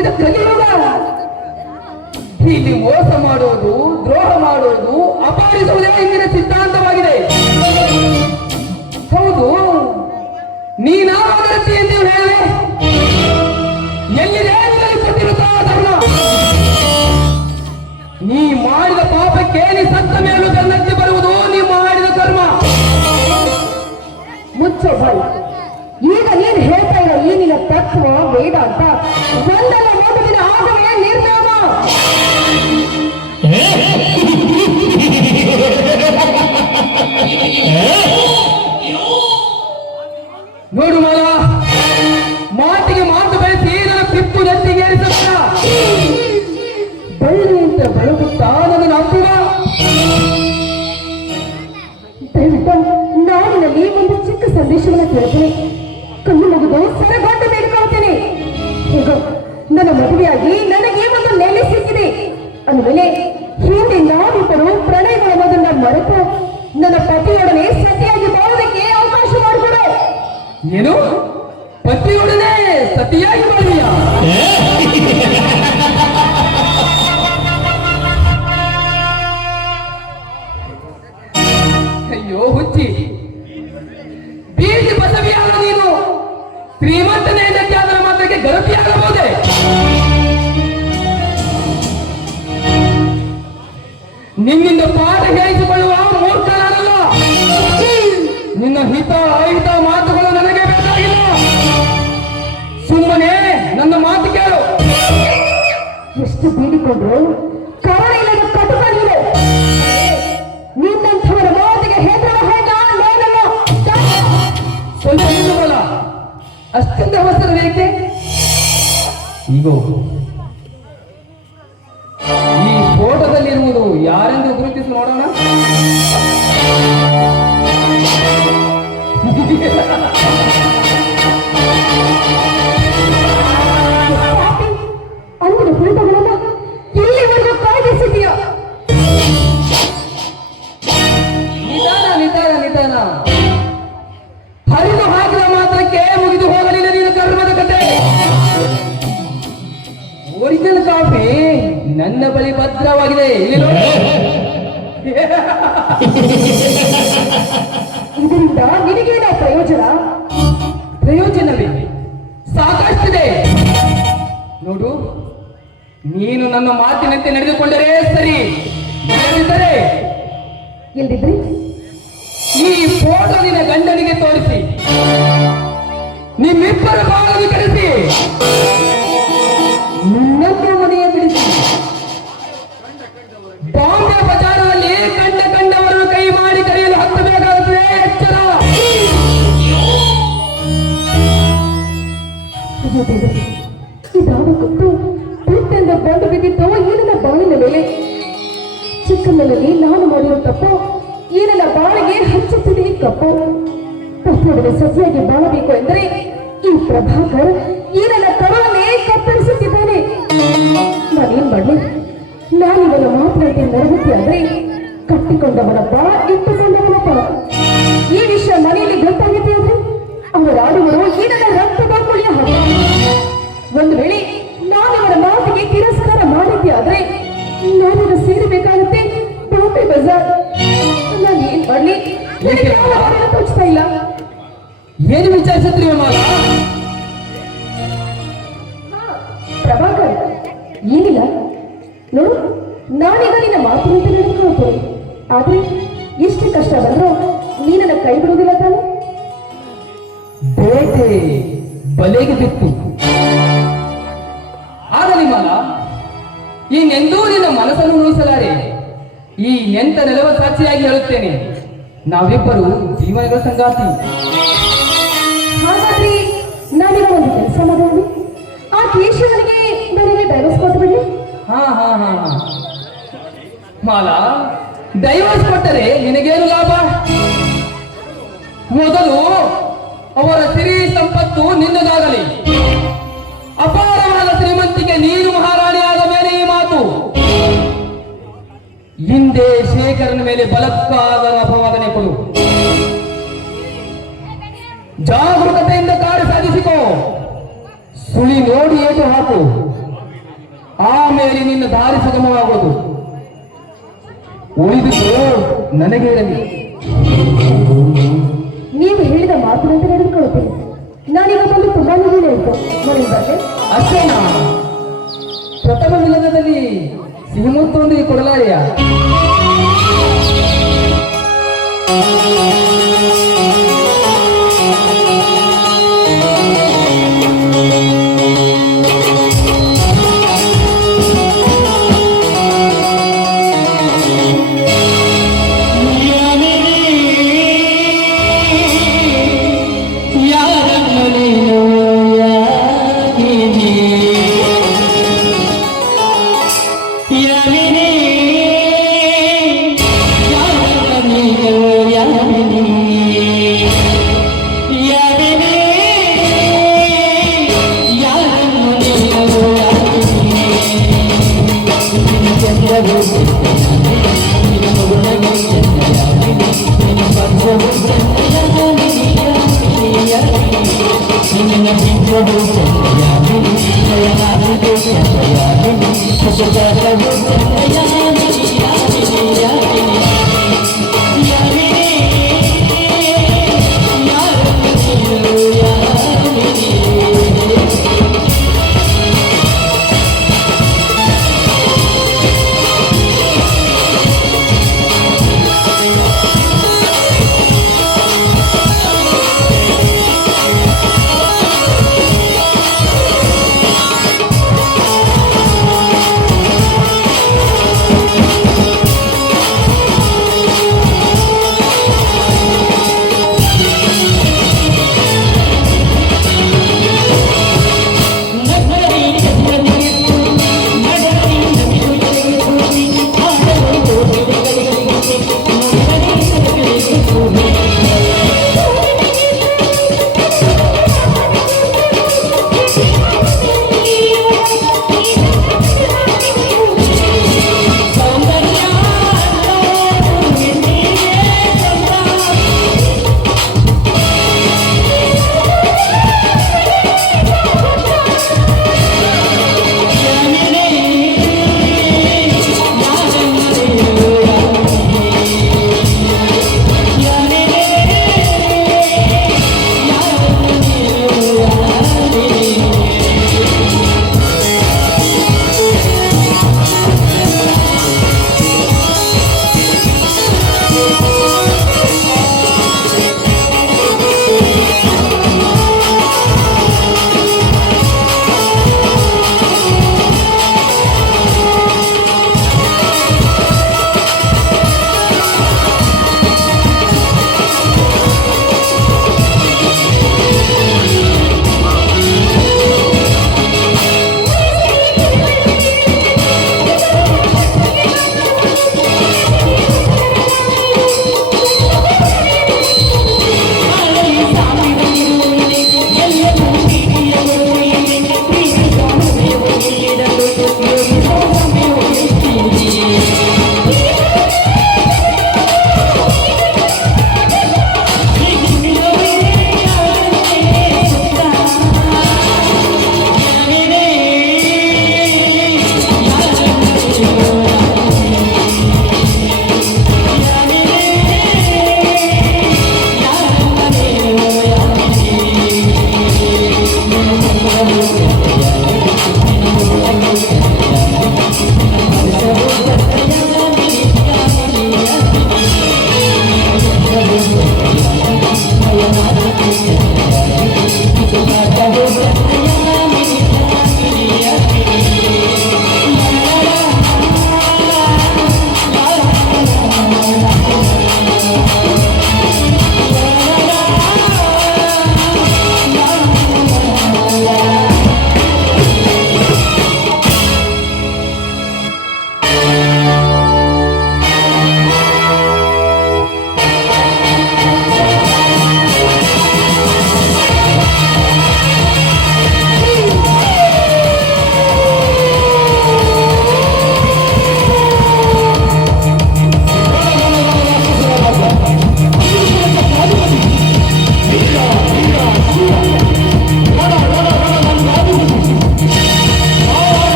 ಇದು ಕಲಿಯುಗ. ಇಲ್ಲಿ ಮೋಸ ಮಾಡುವುದು, ದ್ರೋಹ ಮಾಡುವುದು, ಅಪಹರಿಸುವುದೇ ಇಂದಿನ ಸಿದ್ಧಾಂತವಾಗಿದೆ. ಹೌದು, ನೀನಾಗತಿ ಎಂದು ಹೇಳಿ ಎಲ್ಲಿದೆ ಕೊಟ್ಟಿರುತ್ತಾ ಧರ್ಮ? ನೀ ಮಾಡಿದ ಪಾಪಕ್ಕೆ ನೀ ಸತ್ತ ಮೇಲೂ ಜನ್ನಕ್ಕೆ ಬರುವುದು ನೀ ಮಾಡಿದ ಕರ್ಮ. ಮುಚ್ಚೋ ಬಾಯಿ. ಈಗ ನೀನು ಹೇಳ್ತಾ ಇರೋ ಈ ನಿನ್ನ ತತ್ವ ವೇದಾಂತ ಒಂದಲ್ಲ ಒಂದು ದಿನ ಆಗವೇ ನಿರ್ನಾಮ. ನೋಡು ಮಾಲ, ಮಾತಿಗೆ ಮಾತು ಬೆಳೆಸಿ ನನ್ನ ಪಿಪ್ಪು ನೆತ್ತಿಗೇರಿಸಬೇಡ. ಬಳ್ಳಿ ಅಂತ ಬೆಳಗುತ್ತಾ ನನ್ನ ಅಪ್ಪುವ. ದಯವಿಟ್ಟು ನಾಡಿನಲ್ಲಿ ಒಂದು ಚಿಕ್ಕ ಸಂದೇಶವನ್ನು ಕೇಳ್ತೇನೆ. ಕಣ್ಣು ಮುಗಿದು ಸರಗೊಂಡು ಬೇಡ್ಕೊಳ್ತೇನೆ. ಈಗ ನನ್ನ ಮದುವೆಯಾಗಿ ನನಗೆ ಒಂದು ನೆಲೆ ಸಿಕ್ಕಿದೆ ಅಂದಮೇಲೆ ಹಿಂದೆ ನಾವಿಬ್ಬರು ಪ್ರಣಯಗಳ ಮೊದಲ ಮರೆತು ನನ್ನ ಪತಿಯೊಡನೆ ಸತಿಯಾಗಿ ಬಾಳುವುದಕ್ಕೆ ಅವಕಾಶ ಮಾಡಿಕೊಡು. ಏನು ಪತಿಯೊಡನೆ ಸತಿಯಾಗಿ ಬಾಳುವಿಯಾ? ಅಯ್ಯೋ ಹುಚ್ಚಿ, ಬೀದಿ ಬಸವಿಯಾದ ನೀನು ಶ್ರೀಮಂತನೇ ಇದಕ್ಕೆ ಅದರ ಮಾತ್ರಕ್ಕೆ ಗರತಿಯಾಗಬಹುದೇ? ನಿನ್ನಿಂದ ಪಾಠ ಹೇಳಿಸಿಕೊಳ್ಳುವ ಮೂರ್ಖ ನಾನಲ್ಲ. ನಿನ್ನ ಹಿತ ಅಹಿತ ಮಾತುಗಳು ನನಗೆ ಬೇಕಾಗಿಲ್ಲ. ಸುಮ್ಮನೆ ನನ್ನ ಮಾತು ಕೇಳು. ಎಷ್ಟು ಬೀಡಿಕೊಂಡ್ರು ಕಾರಣ ಇಲ್ಲದ ಕಟುಕನಿದೆ. ನಿನ್ನಂಥವರ ಮಾತಿಗೆ ಹೆದರುವ ಹೇಗ ನಾನಲ್ಲ. ಸ್ವಲ್ಪ ನಿಲ್ಲುವಲ್ಲ, ಅಷ್ಟೊಂದು ಅವಸರ ಬೇಕೆ? ಈಗ ಈ ಫೋಟೋದಲ್ಲಿರುವುದು ಯಾರೆಂದು ಗುರುತಿಸಿ ನೋಡೋಣ. ಅಂದಿನ ಫೋಟೋಗಳನ್ನ ಇಲ್ಲಿವರೆಗೂ ಕಾಯ್ದಿಸಿದೆಯಾ? ನಿಧಾನ ನಿಧಾನ ನಿಧಾನ. ಹರಿದು ಹಾಕಿದ ಮಾತ್ರಕ್ಕೆ ಮುಗಿದು ಹೋಗಲಿಲ್ಲ ನಿನ್ನ ಕರ್ಮದ ಕತೆ. ಒರಿಜಿನಲ್ ಕಾಫಿ ನನ್ನ ಬಳಿ ಭದ್ರವಾಗಿದೆ. ಇಲ್ಲಿ ನೋಡಿ. ಇದರಿಂದ ನಿನಗೇನ ಪ್ರಯೋಜನ? ಪ್ರಯೋಜನವೇ ಸಾಕಷ್ಟಿದೆ. ನೋಡು, ನೀನು ನನ್ನ ಮಾತಿನಂತೆ ನಡೆದುಕೊಂಡರೆ ಸರಿ, ಇಲ್ಲದಿದ್ದರೆ ಇಲ್ದಿದ್ರೆ ಈ ಫೋಟೋ ನಿನ್ನ ಗಂಡನಿಗೆ ತೋರಿಸಿ ನಿಮ್ಮಿಬ್ಬರ ಬಾಳನ್ನು ಕರೆಸಿ ನನ್ನ ಮನೆಯ ಬಿಡಿಸಿ ಬಾಂಬೆ ಬಜಾರದಲ್ಲಿ ಕಂಡವರನ್ನು ಕೈ ಮಾಡಿ ಕರೆಯಲು ಹತ್ತಬೇಕಾಗುತ್ತದೆ. ಎಚ್ಚರ. ಇದಾದ ಕೊಟ್ಟು ಪುಟ್ಟೆಂದ ಬಂದು ಬಿದ್ದಿತ್ತು ಈ ನನ್ನ ಬಾಳಿನ ಮೇಲೆ. ಚಿಕ್ಕಂದಲ್ಲಿ ನಾನು ಮಾಡಿರೋ ತಪ್ಪು ಈ ನನ್ನ ಬಾಳಿಗೆ ಹಚ್ಚುತ್ತಿದೆ ಕಪ್ಪು. ಪತಿಯೊಡನೆ ಸತಿಯಾಗಿ ಬಾಳಬೇಕು ಎಂದರೆ ಈ ಪ್ರಭಾಕರ್ ಈ ನನ್ನ ಕರುಳನ್ನೇ ಕತ್ತರಿಸುತ್ತಿದ್ದಾನೆ. ನಾನೇನ್ ಮಾಡಲಿ? ನಾನಿವನ ಮಾತನಾಡಿ ನರಗತಿ ಆದ್ರೆ ಕಟ್ಟಿಕೊಂಡವನಪ್ಪ, ಇಟ್ಟುಕೊಂಡವನಪ್ಪ. ಈ ವಿಷಯ ಮನೆಯಲ್ಲಿ ಗೊತ್ತಾಗುತ್ತೆ ಅಂದ್ರೆ ಅವರಾಡುವರು ಈ ನನ್ನ ರಕ್ತದ ಕುಳಿಯ ಹಬ್ಬ. ಒಂದು ವೇಳೆ ನಾನಿವರ ಮಾತಿಗೆ ತಿರಸ್ಕಾರ ಮಾಡಿದ್ದೆ ಆದ್ರೆ ನಾನಿಗ ಸೇರಬೇಕಾಗುತ್ತೆ ಬಾಂಬೆ ಬಜಾರ್. ನಾನು ಏನ್ ಮಾಡ್ಲಿ? ನನಗೆ ಯಾವ ದಾರಿನೂ ತೋಚ್ತಾ ಇಲ್ಲ. ಏನು ವಿಚಾರಿಸಿದ್ರಿ ಮಾಲ? ಪ್ರಭಾಕರ್, ಏನಿಲ್ಲ ನೋಡು, ನಾನೀಗ ನಿನ್ನ ಮಾತಿನಂತೆ ನಡೆದುಕೊಳ್ಳುತ್ತೇನೆ. ಆದ್ರೆ ಎಷ್ಟು ಕಷ್ಟ ಬಂದ್ರು ನೀನನ್ನ ಕೈ ಬಿಡುವುದಿಲ್ಲ ತಾನೆ? ಬೇಟೆ ಬಲೆಗೆ ಬಿತ್ತು. ಆಗಲಿ ಮಾಲ, ಇನ್ನೆಂದೂ ನಿನ್ನ ಮನಸ್ಸನ್ನು ನೋಯಿಸಲಾರೆ. ಈ ಎಂತ ನೆಲವ ಸಾಕ್ಷಿಯಾಗಿ ಹೇಳುತ್ತೇನೆ, ನಾವಿಬ್ಬರು ಜೀವನಗಳ ಸಂಗಾತಿ. ಹಾಗಾದ್ರೆ ನಾನೀಗ ಒಂದು ಕೆಲಸ ಮಾಡೋದು, ಆ ಕೇಶವನಿಗೆ ನನಗೆ ಡೈವರ್ಸ್ ಕೊಟ್ಬಿಡಿ. ಹಾ ಹಾ ಹಾ ಹಾ ಮಾಲ, ಡೈವರ್ಸ್ ಕೊಟ್ಟರೆ ನಿನಗೇನು ಲಾಭ? ಮೊದಲು ಅವರ ಸಿರಿ ಸಂಪತ್ತು ನಿನ್ನದಾಗಲಿ. ಅಪಾರವಾದ ಶ್ರೀಮಂತಿಗೆ ನೀನು ಮಹಾರಾಣಿಯಾದ ಮೇಲೆ ಈ ಮಾತು. ಹಿಂದೆ ಶೇಖರನ ಮೇಲೆ ಬಲಕ್ಕಾದ ಅಪವಾದನೆ ಕೊಡು. ಜಾಗರೂಕತೆಯಿಂದ ಕಾರ್ಯ ಸಾಧಿಸಿಕೋ. ಸುಳಿ ನೋಡಿ ಏಟು ಹಾಕು. ಆಮೇಲೆ ನಿನ್ನ ದಾರಿ ಸುಗಮವಾಗುವುದು. ಉಳಿದಿದ್ದು ನನಗೆ ಇರಲಿ. ನೀವು ಹೇಳಿದ ಮಾತಿನಂತೆ ನಡೆದುಕೊಳ್ಳುತ್ತೇನೆ. ನಾನೀಗ ಬಂದು ತುಂಬಾ ನೀರು ಆಯ್ತು ಮನೆ ಬರ್ತೆ. ಅಷ್ಟೇನಾ? ಪ್ರಥಮ ಮಿಲನದಲ್ಲಿ ಸಿಹಿಮುತ್ತೊಂದು ಕೊಡಲಾರೆಯಾ? ಯಾಮಿನಿ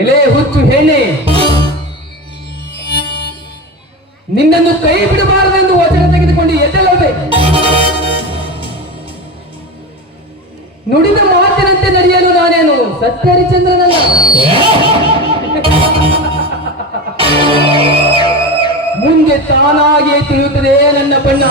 ಎಲೆ ಹುಚ್ಚು ಹೆಣ್ಣೆ, ನಿನ್ನನ್ನು ಕೈ ಬಿಡಬಾರದೆಂದು ವಚನ ತೆಗೆದುಕೊಂಡು ಎದ್ದಲ್ಲವೇ? ನುಡಿದ ಮಾತಿನಂತೆ ನಡೆಯಲು ನಾನೇನು ಸತ್ಯ ಹರಿಚಂದ್ರನಲ್ಲ. ಮುಂದೆ ತಾನಾಗಿಯೇ ತಿಳಿಯುತ್ತದೆ ನನ್ನ ಬಣ್ಣ.